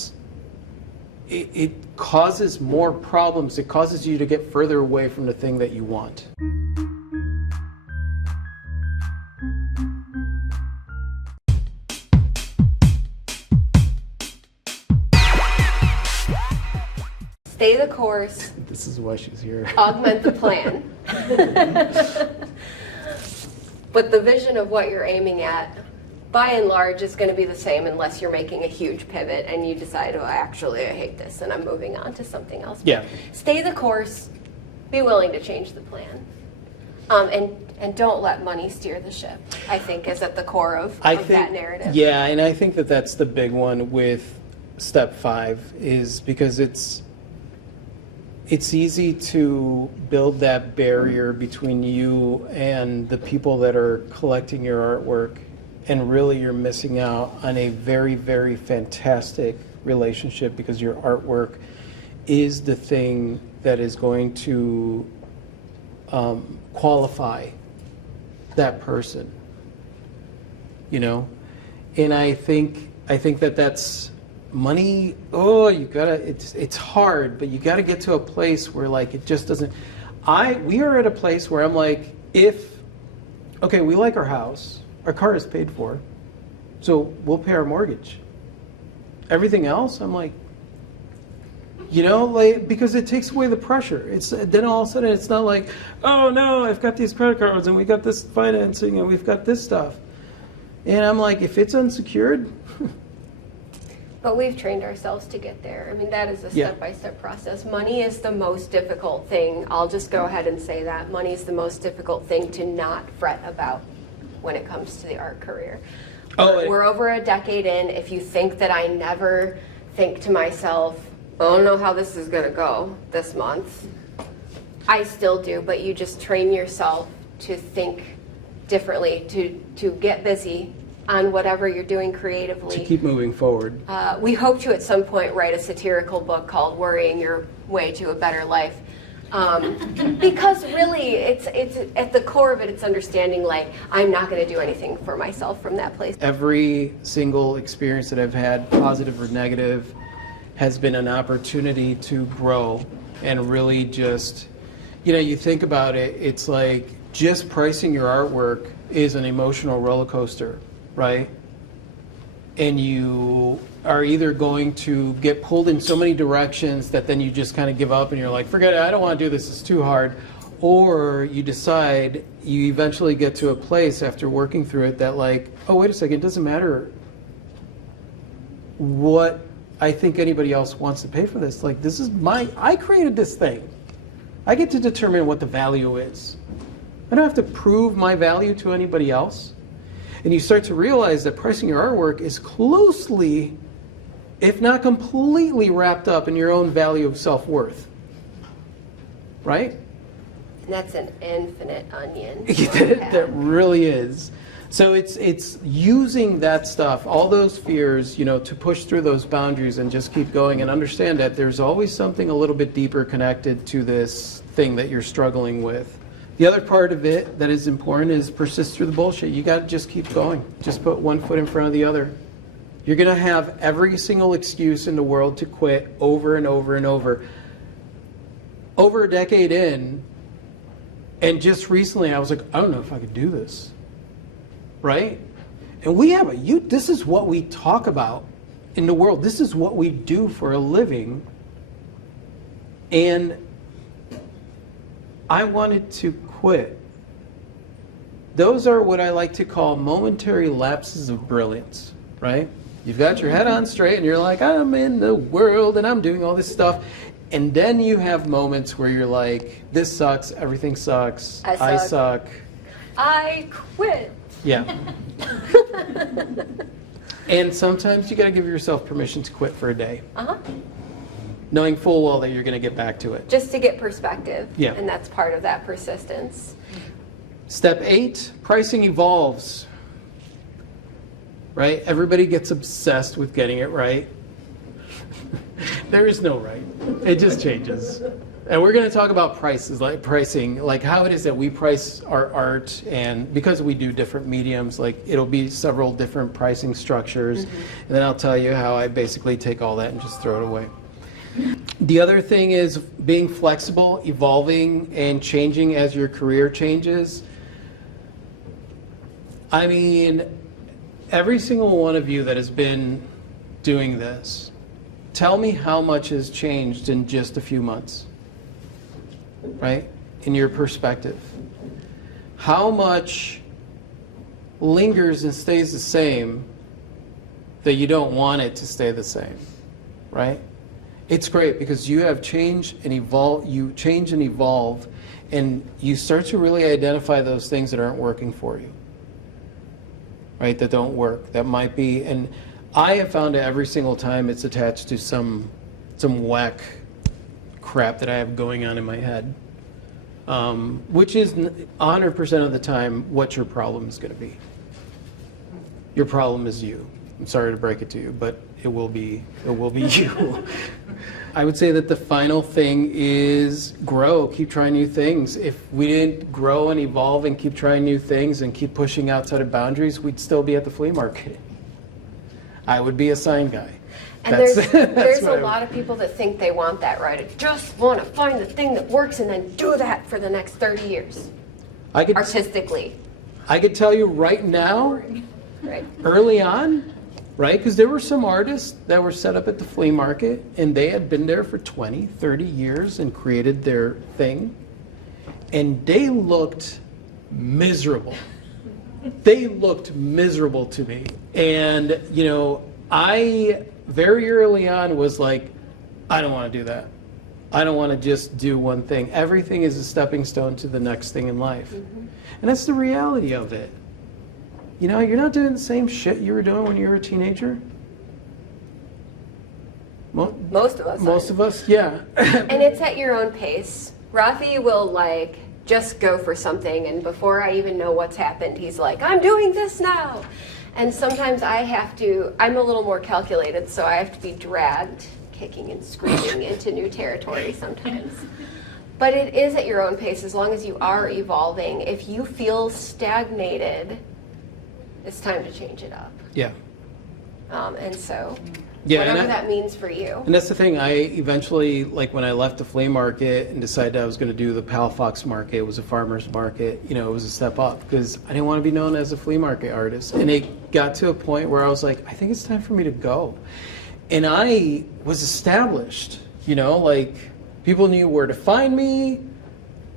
causes more problems. It causes you to get further away from the thing that you want. Stay the course, This is why she's here. augment the plan. But the vision of what you're aiming at, by and large, is going to be the same unless you're making a huge pivot and you decide, oh, actually, I hate this and I'm moving on to something else. Yeah. Stay the course, be willing to change the plan. And don't let money steer the ship, I think, is at the core of that narrative. Yeah, and I think that that's the big one with step 5, is because it's easy to build that barrier between you and the people that are collecting your artwork, and really you're missing out on a very, very fantastic relationship, because your artwork is the thing that is going to qualify that person, you know? And I think that that's money. Oh, you gotta, it's hard, but you gotta get to a place where like it just doesn't. We are at a place where I'm like, okay, we like our house, our car is paid for, so we'll pay our mortgage. Everything else, I'm like, you know, like, because it takes away the pressure. Then all of a sudden it's not like, oh no, I've got these credit cards and we got this financing and we've got this stuff. And I'm like, if it's unsecured. But we've trained ourselves to get there. I mean, that is a step-by-step process. Money is the most difficult thing. I'll just go ahead and say that. Money is the most difficult thing to not fret about when it comes to the art career. We're over a decade in. If you think that I never think to myself, I don't know how this is going to go this month, I still do, but you just train yourself to think differently, to get busy on whatever you're doing creatively. To keep moving forward. We hope to at some point write a satirical book called Worrying Your Way to a Better Life. Because really, it's at the core of it, it's understanding like, I'm not going to do anything for myself from that place. Every single experience that I've had, positive or negative, has been an opportunity to grow and really just, you know, you think about it, it's like just pricing your artwork is an emotional roller coaster, right? And you are either going to get pulled in so many directions that then you just kind of give up and you're like, forget it, I don't want to do this, it's too hard. Or you decide, you eventually get to a place after working through it that like, oh, wait a second, it doesn't matter what I think anybody else wants to pay for this. Like, this is I created this thing. I get to determine what the value is. I don't have to prove my value to anybody else. And you start to realize that pricing your artwork is closely, if not completely, wrapped up in your own value of self-worth. Right? And that's an infinite onion. That really is. So it's using that stuff, all those fears, to push through those boundaries and just keep going and understand that there's always something a little bit deeper connected to this thing that you're struggling with. The other part of it that is important is persist through the bullshit. You got to just keep going. Just put one foot in front of the other. You're going to have every single excuse in the world to quit over and over and over. Over a decade in, and just recently I was like, I don't know if I could do this. Right? And we have this is what we talk about in the world. This is what we do for a living. And I wanted to quit. Those are what I like to call momentary lapses of brilliance, right? You've got your head on straight and you're like, I'm in the world and I'm doing all this stuff. And then you have moments where you're like, this sucks, everything sucks, I suck. I quit. Yeah. And sometimes you got to give yourself permission to quit for a day. Uh-huh. Knowing full well that you're going to get back to it. Just to get perspective. Yeah. And that's part of that persistence. Step 8, pricing evolves. Right? Everybody gets obsessed with getting it right. There is no right. It just changes. And we're going to talk about pricing, like how it is that we price our art, and because we do different mediums, like it'll be several different pricing structures. And then I'll tell you how I basically take all that and just throw it away. The other thing is being flexible, evolving, and changing as your career changes. I mean, every single one of you that has been doing this, tell me how much has changed in just a few months. Right? In your perspective. How much lingers and stays the same that you don't want it to stay the same? Right? It's great because you have changed and evolve, you change and evolve, and you start to really identify those things that aren't working for you. Right? That don't work. That might be, and I have found that every single time it's attached to some whack crap that I have going on in my head, which is 100% of the time what your problem is going to be. Your problem is you. I'm sorry to break it to you, but it will be you. I would say that the final thing is grow, keep trying new things. If we didn't grow and evolve and keep trying new things and keep pushing outside of boundaries, we'd still be at the flea market. I would be a sign guy. And there's a lot of people that think they want that, right? I just want to find the thing that works and then do that for the next 30 years, artistically. I could tell you right now, Right. early on, right? Because there were some artists that were set up at the flea market and they had been there for 20, 30 years and created their thing. And they looked miserable. They looked miserable to me. And, I very early on was like, I don't want to do that. I don't want to just do one thing. Everything is a stepping stone to the next thing in life. And that's the reality of it. You're not doing the same shit you were doing when you were a teenager. Most of us. Most of us, yeah. And it's at your own pace. Rafi will just go for something, and before I even know what's happened, he's like, I'm doing this now. And sometimes I'm a little more calculated, so I have to be dragged, kicking and screaming, into new territory sometimes. But it is at your own pace as long as you are evolving. If you feel stagnated, it's time to change it up. Yeah. And so, Yeah, whatever that means for you. And that's the thing. I eventually, when I left the flea market and decided I was going to do the Palafox market, it was a farmer's market, it was a step up because I didn't want to be known as a flea market artist. And it got to a point where I was like, I think it's time for me to go. And I was established, people knew where to find me.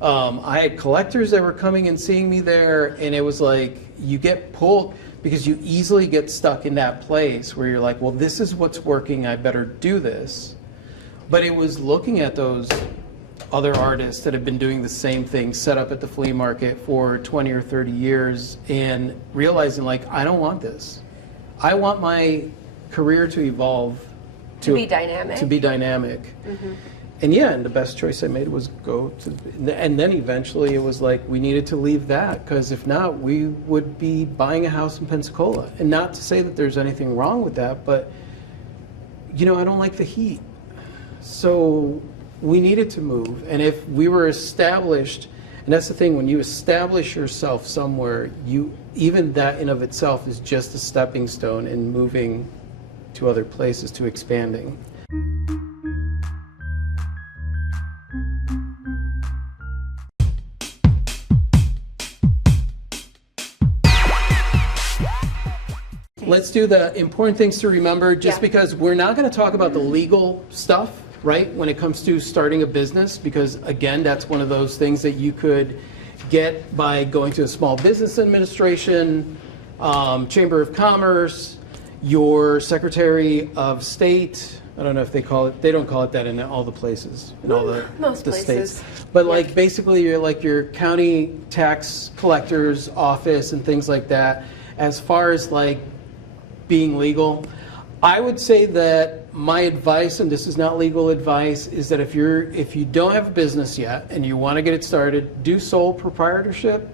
I had collectors that were coming and seeing me there, and it was like, you get pulled. because you easily get stuck in that place where you're like, well, this is what's working, I better do this. But it was looking at those other artists that have been doing the same thing, set up at the flea market for 20 or 30 years, and realizing, like, I don't want this. I want my career to evolve. To be dynamic. To be dynamic. And yeah, and the best choice I made was go to, and then eventually it was like we needed to leave that, because if not, we would be buying a house in Pensacola. And not to say that there's anything wrong with that, but, you know, I don't like the heat. So we needed to move. And if we were established, and that's the thing, when you establish yourself somewhere, even that in of itself is just a stepping stone in moving to other places, to expanding. Let's do the important things to remember, just Yeah. because we're not going to talk about the legal stuff, right, when it comes to starting a business, because again, that's one of those things that you could get by going to a small business administration, Chamber of Commerce, your Secretary of State. I don't know if they call it, they don't call it that in all the places, in all the, Most the places. states. But Yeah. like basically you're like your county tax collector's office and things like that. As far as like being legal, I would say that my advice, and this is not legal advice, is that if you don't have a business yet and you want to get it started, do sole proprietorship.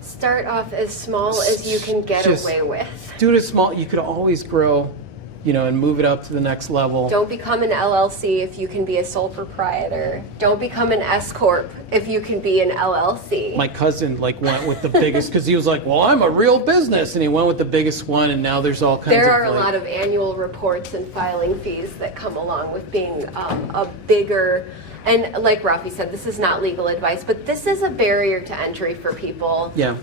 Start off as small as you can get Just away with. Do it as small. You could always grow, you know, and move it up to the next level. Don't become an LLC if you can be a sole proprietor. Don't become an S corp if you can be an LLC. My cousin like went with the biggest, because he was like, well, I'm a real business, and he went with the biggest one, and now there's all kinds There of are a like, lot of annual reports and filing fees that come along with being a bigger, and like Rafi said, this is not legal advice, but this is a barrier to entry for people. Yeah.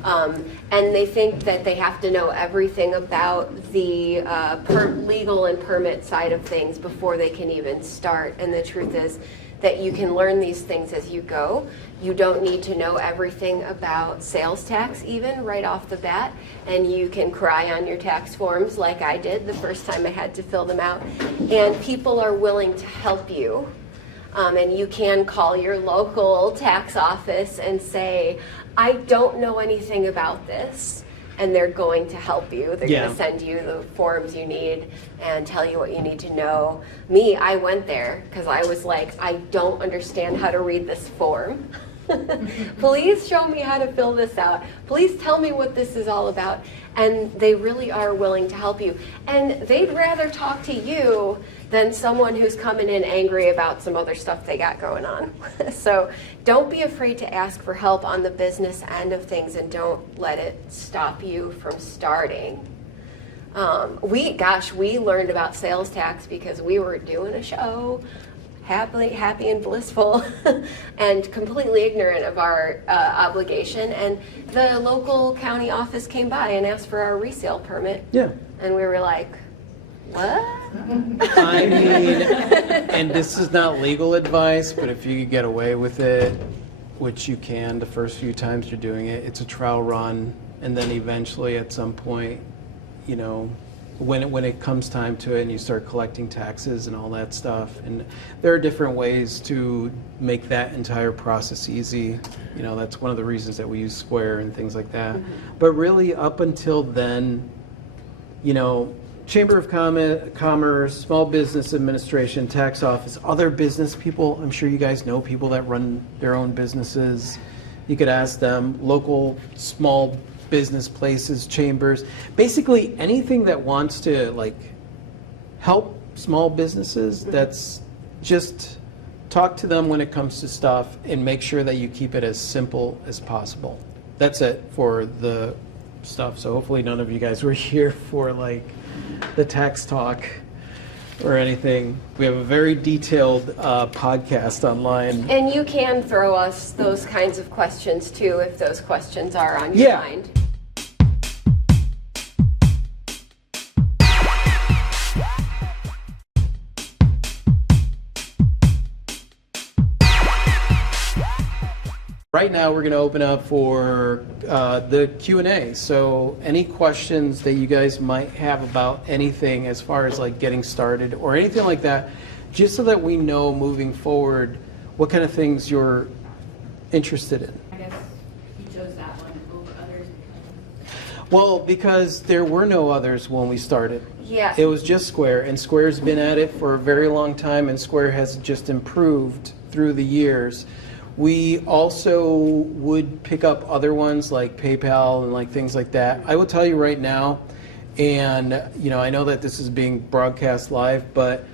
And they think that they have to know everything about the legal and permit side of things before they can even start. And the truth is that you can learn these things as you go. You don't need to know everything about sales tax even right off the bat, and you can cry on your tax forms like I did the first time I had to fill them out. And people are willing to help you. And you can call your local tax office and say, I don't know anything about this. And they're going to help you. They're Yeah. going to send you the forms you need and tell you what you need to know. Me, I went there because I was like, I don't understand how to read this form. Please show me how to fill this out. Please tell me what this is all about. And they really are willing to help you. And they'd rather talk to you than someone who's coming in angry about some other stuff they got going on. So don't be afraid to ask for help on the business end of things, and don't let it stop you from starting. We learned about sales tax because we were doing a show, happy and blissful, and completely ignorant of our obligation. And the local county office came by and asked for our resale permit. Yeah. And we were like, what? I mean, and this is not legal advice, but if you could get away with it, which you can the first few times you're doing it, it's a trial run, and then eventually at some point, you know, when it comes time to it and you start collecting taxes and all that stuff, and there are different ways to make that entire process easy. You know, that's one of the reasons that we use Square and things like that. But really up until then, you know, Chamber of Commerce, Small Business Administration, Tax Office, other business people, I'm sure you guys know people that run their own businesses. You could ask them, local small business places, chambers, basically anything that wants to like help small businesses. That's just talk to them when it comes to stuff, and make sure that you keep it as simple as possible. That's it for the stuff. So hopefully none of you guys were here for like the tax talk or anything. We have a very detailed podcast online. And you can throw us those kinds of questions too, if those questions are on your Yeah. mind. Right now, we're going to open up for the Q&A. So any questions that you guys might have about anything as far as like getting started or anything like that, just so that we know moving forward what kind of things you're interested in. I guess you chose that one over others. Well, because there were no others when we started. Yes. It was just Square, and Square's been at it for a very long time, and Square has just improved through the years. We also would pick up other ones like PayPal and like things like that. I will tell you right now, and you know, I know that this is being broadcast live, but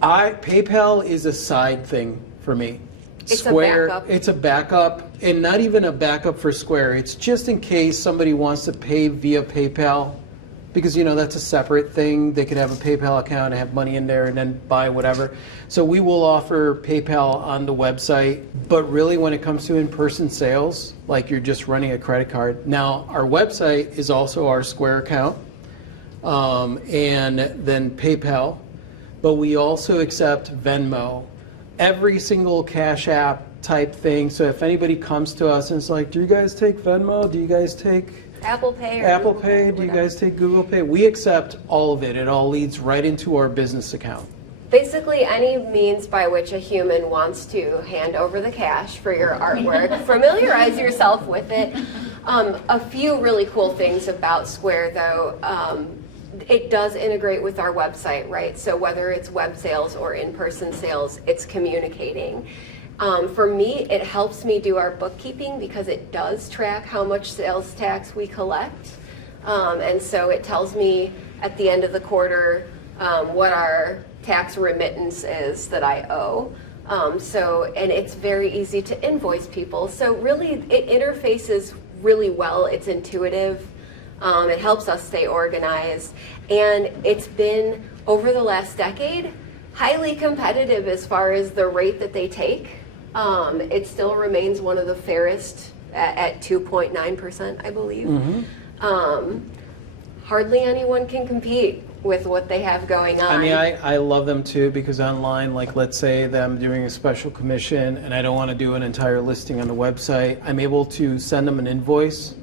PayPal is a side thing for me. It's a backup. It's a backup, and not even a backup for Square. It's just in case somebody wants to pay via PayPal, because you know that's a separate thing. They could have a PayPal account and have money in there and then buy whatever. So we will offer PayPal on the website, but really when it comes to in-person sales, like you're just running a credit card. Now our website is also our Square account, and then PayPal, but we also accept Venmo, every single Cash App type thing. So if anybody comes to us and it's like, do you guys take Venmo? Do you guys take Apple Pay or Apple Google Pay? Do you whatever. guys take Google Pay? We accept all of it. It all leads right into our business account. Basically, any means by which a human wants to hand over the cash for your artwork, familiarize yourself with it. A few really cool things about Square, though. It does integrate with our website, right? So whether it's web sales or in-person sales, it's communicating. For me, it helps me do our bookkeeping because it does track how much sales tax we collect. And so it tells me at the end of the quarter what our tax remittance is that I owe. And it's very easy to invoice people. So really, it interfaces really well. It's intuitive. It helps us stay organized. And it's been, over the last decade, highly competitive as far as the rate that they take. It still remains one of the fairest at 2.9%, I believe. Hardly anyone can compete with what they have going on. I mean, I love them too, because online, like let's say that I'm doing a special commission and I don't want to do an entire listing on the website, I'm able to send them an invoice,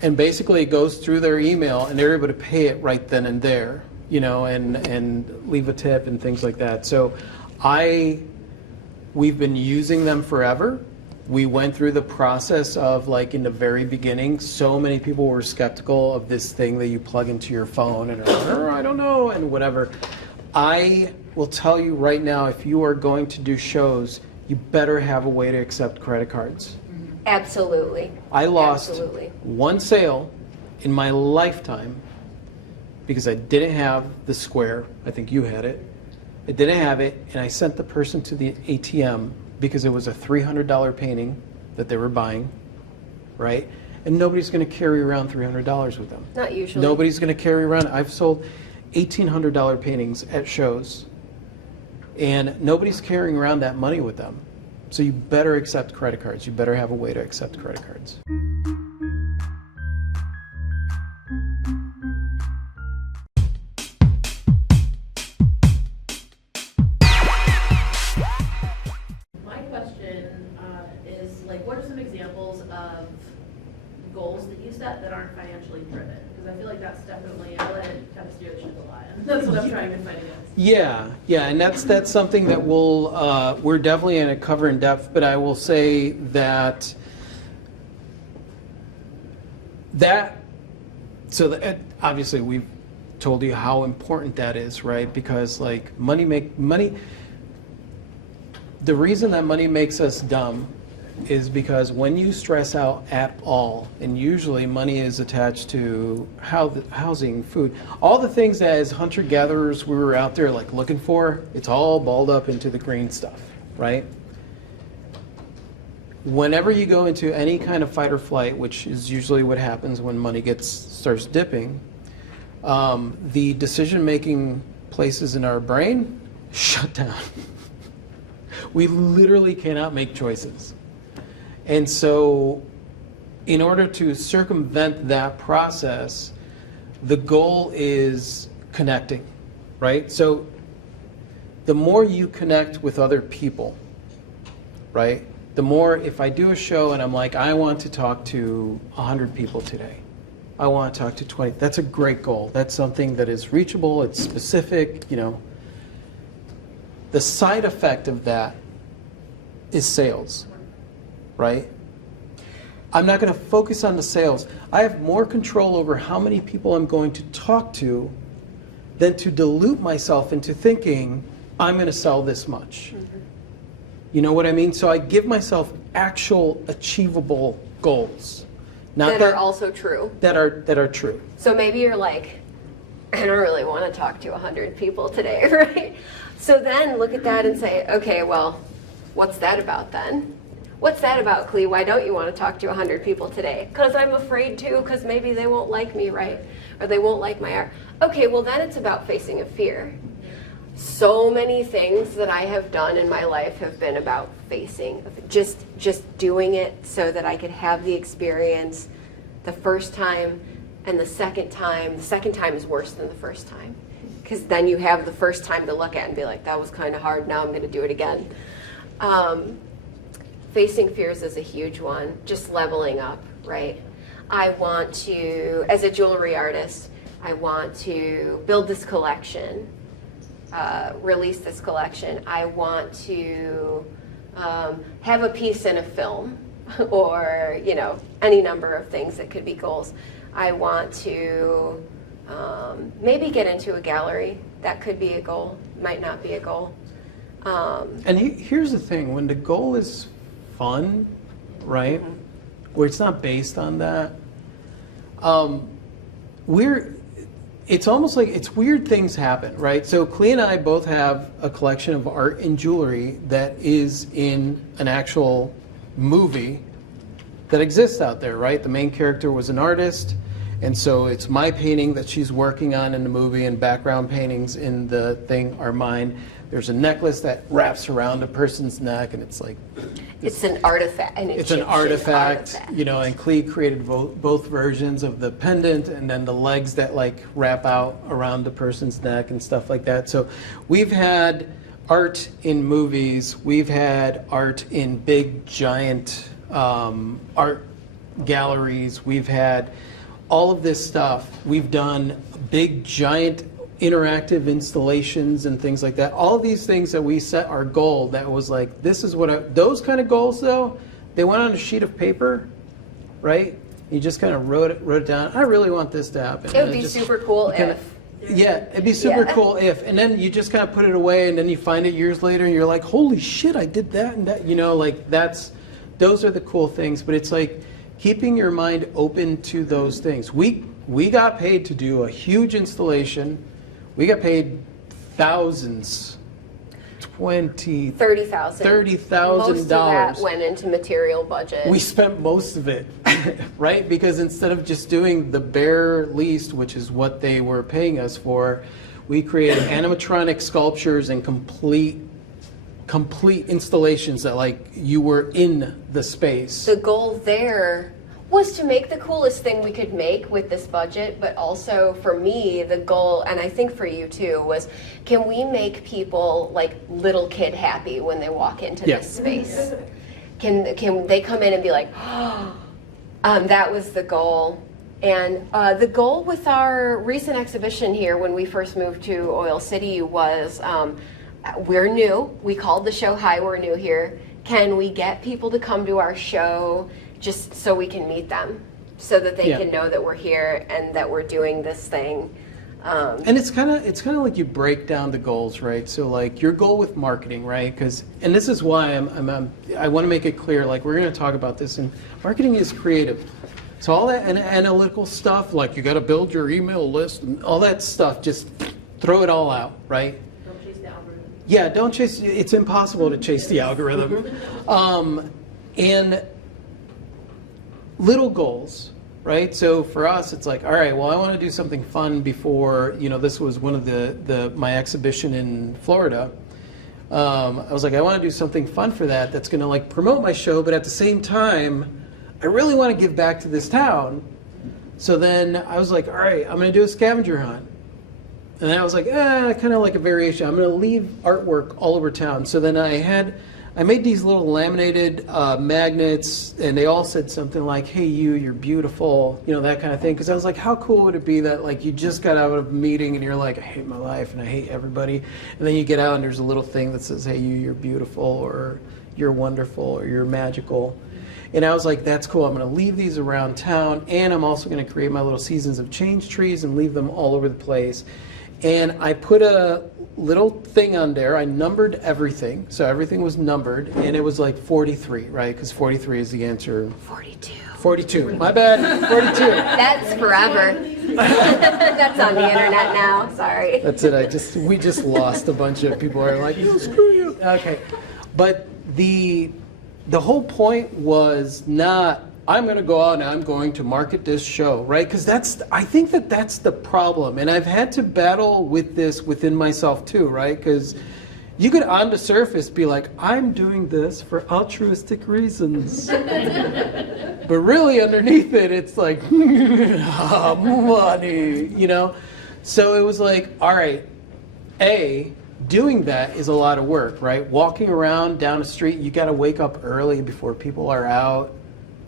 and basically it goes through their email and they're able to pay it right then and there, you know, and leave a tip and things like that. So we've been using them forever. We went through the process of, like, in the very beginning, so many people were skeptical of this thing that you plug into your phone and I don't know, and whatever. I will tell you right now, if you are going to do shows, you better have a way to accept credit cards. Absolutely. I lost Absolutely. one sale in my lifetime because I didn't have the Square. I think you had it. I didn't have it, and I sent the person to the ATM because it was a $300 painting that they were buying, right? And nobody's going to carry around $300 with them. Not usually. Nobody's going to carry around. I've sold $1,800 paintings at shows, and nobody's carrying around that money with them. So you better accept credit cards. You better have a way to accept credit cards. My question is, like, what are some examples of goals that you set that aren't financially driven? Because I feel like that's definitely, I let it kind of steer the ship a lot. That's what I'm trying to fight against. Yeah, and that's something that we're definitely going to cover in depth. But I will say that obviously we've told you how important that is, right? Because like money. The reason that money makes us dumb is because when you stress out at all, and usually money is attached to housing, food, all the things that as hunter-gatherers we were out there like looking for, it's all balled up into the green stuff, right? Whenever you go into any kind of fight or flight, which is usually what happens when money starts dipping, the decision-making places in our brain shut down. We literally cannot make choices. And so in order to circumvent that process, the goal is connecting, right? So the more you connect with other people, right, the more, if I do a show and I'm like, I want to talk to 100 people today, I want to talk to 20, that's a great goal. That's something that is reachable, it's specific, you know. The side effect of that is sales, right? I'm not going to focus on the sales. I have more control over how many people I'm going to talk to than to dilute myself into thinking I'm going to sell this much. You know what I mean? So I give myself actual achievable goals. Not That are also true. that are true. So maybe you're like, I don't really want to talk to 100 people today, right? So then look at that and say, okay, well, what's that about then? What's that about, Clee? Why don't you want to talk to 100 people today? Because I'm afraid to, because maybe they won't like me, right? Or they won't like my art. Okay, well then it's about facing a fear. So many things that I have done in my life have been about facing, just doing it so that I could have the experience the first time and the second time. The second time is worse than the first time, because then you have the first time to look at and be like, that was kind of hard, now I'm going to do it again. Facing fears is a huge one, just leveling up, right? I want to, as a jewelry artist, I want to build this collection. Release this collection. I want to have a piece in a film, or you know, any number of things that could be goals. I want to maybe get into a gallery. That could be a goal. Might not be a goal. And here's the thing: when the goal is fun, right, where it's not based on that, it's almost like it's weird things happen, right? So Clea and I both have a collection of art and jewelry that is in an actual movie that exists out there, right? The main character was an artist, and so it's my painting that she's working on in the movie, and background paintings in the thing are mine. There's a necklace that wraps around a person's neck, and it's like... It's an artifact. It's an artifact, you know, and Clee created both versions of the pendant and then the legs that like wrap out around the person's neck and stuff like that. So we've had art in movies, we've had art in big giant art galleries, we've had all of this stuff. We've done big giant interactive installations and things like that. All of these things that we set our goal, that was like, this is what those kind of goals though, they went on a sheet of paper, right? You just kind of wrote it down. I really want this to happen. It would be super cool if. Yeah, it'd be super cool if, and then you just kind of put it away, and then you find it years later, and you're like, holy shit, I did that and that. You know, like those are the cool things. But it's like keeping your mind open to those things. We got paid to do a huge installation. We got paid thousands, $30,000. Most of that went into material budget. We spent most of it, right? Because instead of just doing the bare least, which is what they were paying us for, we created animatronic sculptures and complete installations that like you were in the space. The goal there was to make the coolest thing we could make with this budget, but also for me, the goal, and I think for you too, was can we make people like little kid happy when they walk into this space? Can they come in and be like, that was the goal. And the goal with our recent exhibition here when we first moved to Oil City was, we're new. We called the show Hi, We're New Here. Can we get people to come to our show just so we can meet them, so that they can know that we're here and that we're doing this thing. And it's kind of like you break down the goals, right? So like your goal with marketing, right? And this is why I want to make it clear. Like we're going to talk about this, and marketing is creative. So all that analytical stuff, like you got to build your email list and all that stuff, just throw it all out, right? Don't chase the algorithm. Yeah, don't chase. It's impossible to chase the algorithm. And little goals, right? So for us, it's like, all right, well, I want to do something fun before, you know, this was one of my exhibition in Florida. I was like, I want to do something fun for that's going to like promote my show, but at the same time, I really want to give back to this town. So then I was like, all right, I'm going to do a scavenger hunt. And then I was like, kind of like a variation. I'm going to leave artwork all over town. So then I I made these little laminated magnets, and they all said something like, "Hey, you're beautiful," that kind of thing. Because I was like, how cool would it be that like you just got out of a meeting and you're like, I hate my life and I hate everybody, and then you get out and there's a little thing that says, "Hey, you're beautiful," or "You're wonderful," or "You're magical." And I was like, that's cool. I'm going to leave these around town, and I'm also going to create my little Seasons of Change trees and leave them all over the place. And I put a little thing on there. I numbered everything. So everything was numbered, and it was like 43, right? Because 43 is the answer. 42. 42. My bad. 42. That's forever. That's on the internet now. Sorry. That's it. We just lost a bunch of people who are like, "No, screw you." Okay. But the whole point was not, I'm going to go out and I'm going to market this show, right? Because I think that's the problem. And I've had to battle with this within myself too, right? Because you could on the surface be like, I'm doing this for altruistic reasons. But really underneath it, it's like, money, So it was like, all right, doing that is a lot of work, right? Walking around down the street, you got to wake up early before people are out.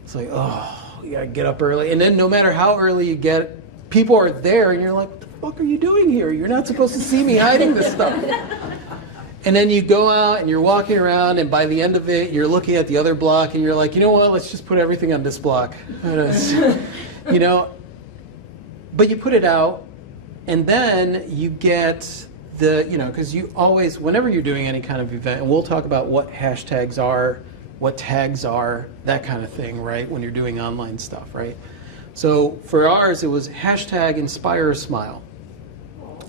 It's like, oh, you got to get up early. And then no matter how early you get, people are there and you're like, what the fuck are you doing here? You're not supposed to see me hiding this stuff. And then you go out and you're walking around, and by the end of it, you're looking at the other block and you're like, you know what, let's just put everything on this block. But you put it out, and then you get because you always, whenever you're doing any kind of event, and we'll talk about what hashtags are, what tags are, that kind of thing, right? When you're doing online stuff, right? So for ours, it was hashtag Inspire a Smile.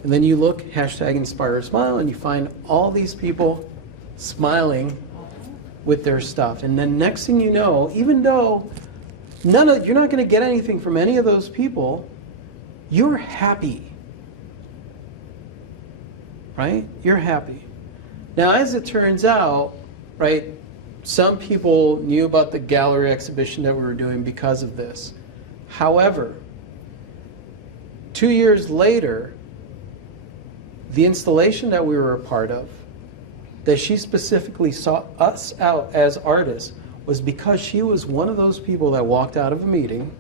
And then you look, hashtag Inspire a Smile, and you find all these people smiling with their stuff. And then next thing you know, even though you're not going to get anything from any of those people, you're happy. Right? You're happy. Now, as it turns out, right, some people knew about the gallery exhibition that we were doing because of this. However, 2 years later, the installation that we were a part of, that she specifically sought us out as artists, was because she was one of those people that walked out of a meeting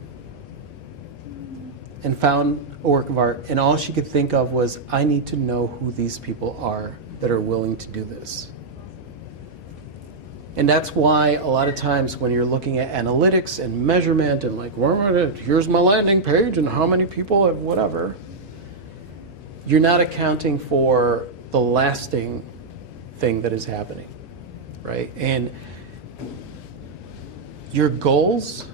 and found a work of art, and all she could think of was, I need to know who these people are that are willing to do this. And that's why a lot of times when you're looking at analytics and measurement and like, here's my landing page and how many people have whatever, you're not accounting for the lasting thing that is happening, right? And your goals,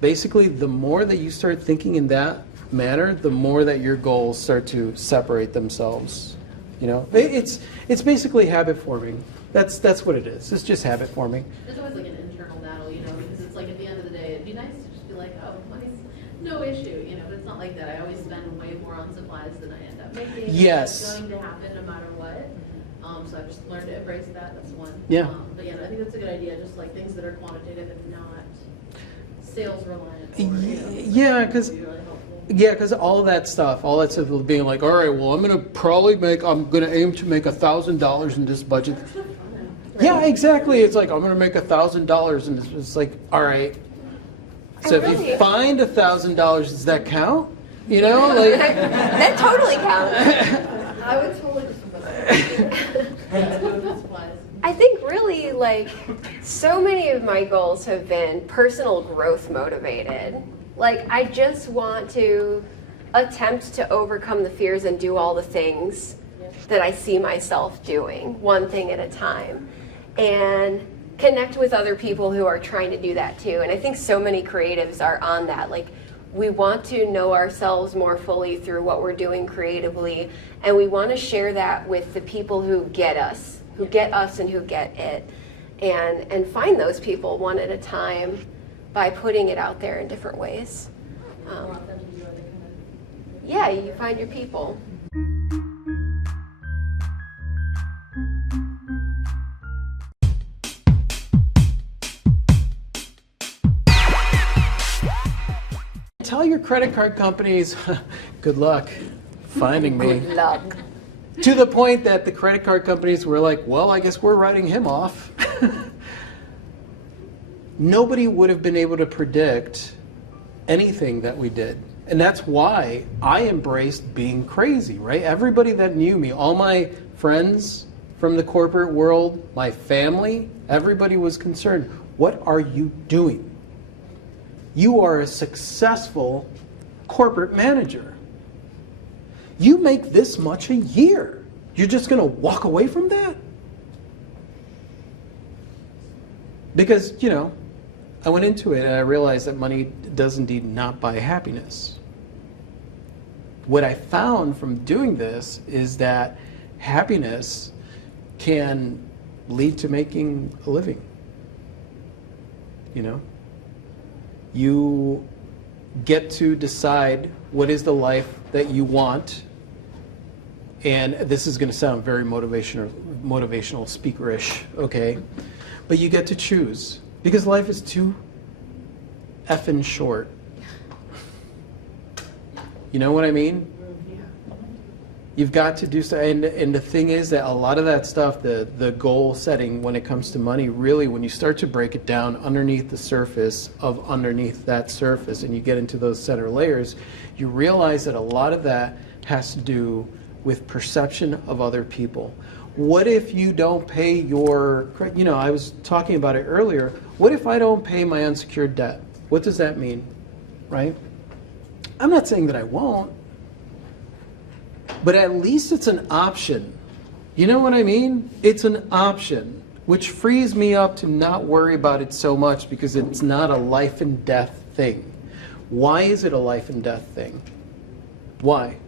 basically the more that you start thinking in that manner, the more that your goals start to separate themselves. It's basically habit forming. That's what it is. It's just habit forming. There's always like an internal battle, because it's like at the end of the day, it'd be nice to just be like, oh, money's no issue, but it's not like that. I always spend way more on supplies than I end up making. Yes. It's going to happen no matter what. So I've just learned to embrace that. That's one. Yeah. But yeah, I think that's a good idea. Just like things that are quantitative and not sales reliant. Yeah, because all that stuff being like, all right, well, I'm going to aim to make $1,000 in this budget. Yeah, exactly. It's like, I'm going to make $1,000, and it's like, all right. So if you find $1,000, does that count? That totally counts. I would totally just I think really, so many of my goals have been personal growth motivated. I just want to attempt to overcome the fears and do all the things that I see myself doing, one thing at a time, and connect with other people who are trying to do that too. And I think so many creatives are on that. We want to know ourselves more fully through what we're doing creatively, and we want to share that with the people who get us and who get it, and find those people one at a time by putting it out there in different ways. Yeah, you find your people. Tell your credit card companies, good luck finding me. Good luck. To the point that the credit card companies were like, well, I guess we're writing him off. nobody would have been able to predict anything that we did. And that's why I embraced being crazy, right? Everybody that knew me, all my friends from the corporate world, my family, everybody was concerned. What are you doing? You are a successful corporate manager. You make this much a year. You're just going to walk away from that? Because, you know, I went into it and I realized that money does indeed not buy happiness. What I found from doing this is that happiness can lead to making a living. You know? You get to decide what is the life that you want. And this is going to sound very motivational speakerish, okay? But you get to choose. Because life is too effing short. You know what I mean? You've got to do so. And the thing is that a lot of that stuff, the goal setting when it comes to money, really, when you start to break it down underneath the surface of underneath that surface and you get into those center layers, you realize that a lot of that has to do with perception of other people. What if you don't pay your, you know, I was talking about it earlier. What if I don't pay my unsecured debt? What does that mean, right? I'm not saying that I won't, but at least it's an option. You know what I mean? It's an option, which frees me up to not worry about it so much because it's not a life and death thing. Why is it a life and death thing? Why?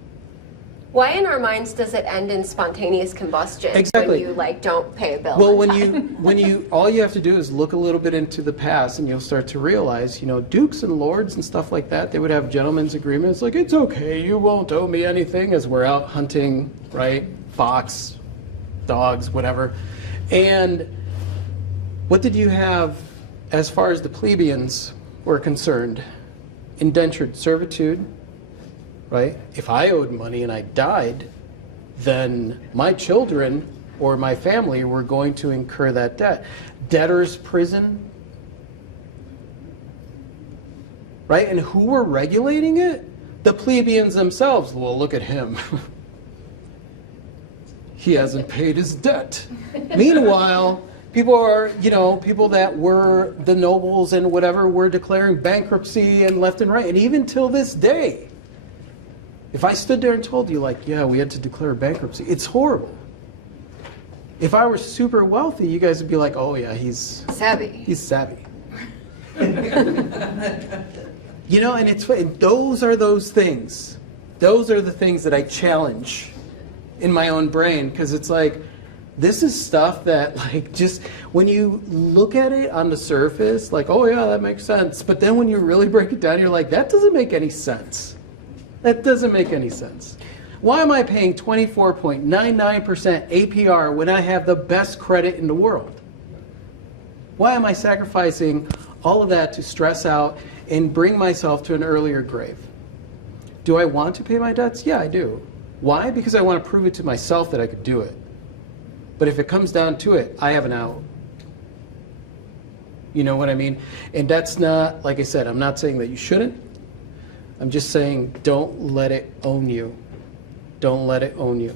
Why in our minds does it end in spontaneous combustion Exactly. when you like don't pay a bill? Well, on time? when you all you have to do is look a little bit into the past and you'll start to realize, you know, dukes and lords and stuff like that, they would have gentlemen's agreements like, it's okay, you won't owe me anything, as we're out hunting, right? Fox, dogs, whatever. And what did you have as far as the plebeians were concerned? Indentured servitude. Right? If I owed money and I died, then my children or my family were going to incur that debt. Debtor's prison. Right? And who were regulating it? The plebeians themselves. Well, look at him. He hasn't paid his debt. Meanwhile, people are, you know, people that were the nobles and whatever were declaring bankruptcy and left and right. And even till this day, if I stood there and told you, like, yeah, we had to declare bankruptcy, it's horrible. If I were super wealthy, you guys would be like, oh, yeah, he's Savvy. savvy. You know, and those are those things. Those are the things that I challenge in my own brain, because it's like, this is stuff that, like, just when you look at it on the surface, like, oh, yeah, that makes sense. But then when you really break it down, you're like, that doesn't make any sense. That doesn't make any sense. Why am I paying 24.99% APR when I have the best credit in the world? Why am I sacrificing all of that to stress out and bring myself to an earlier grave? Do I want to pay my debts? Yeah, I do. Why? Because I want to prove it to myself that I could do it. But if it comes down to it, I have an out. You know what I mean? And that's not, like I said, I'm not saying that you shouldn't. I'm just saying, don't let it own you. Don't let it own you.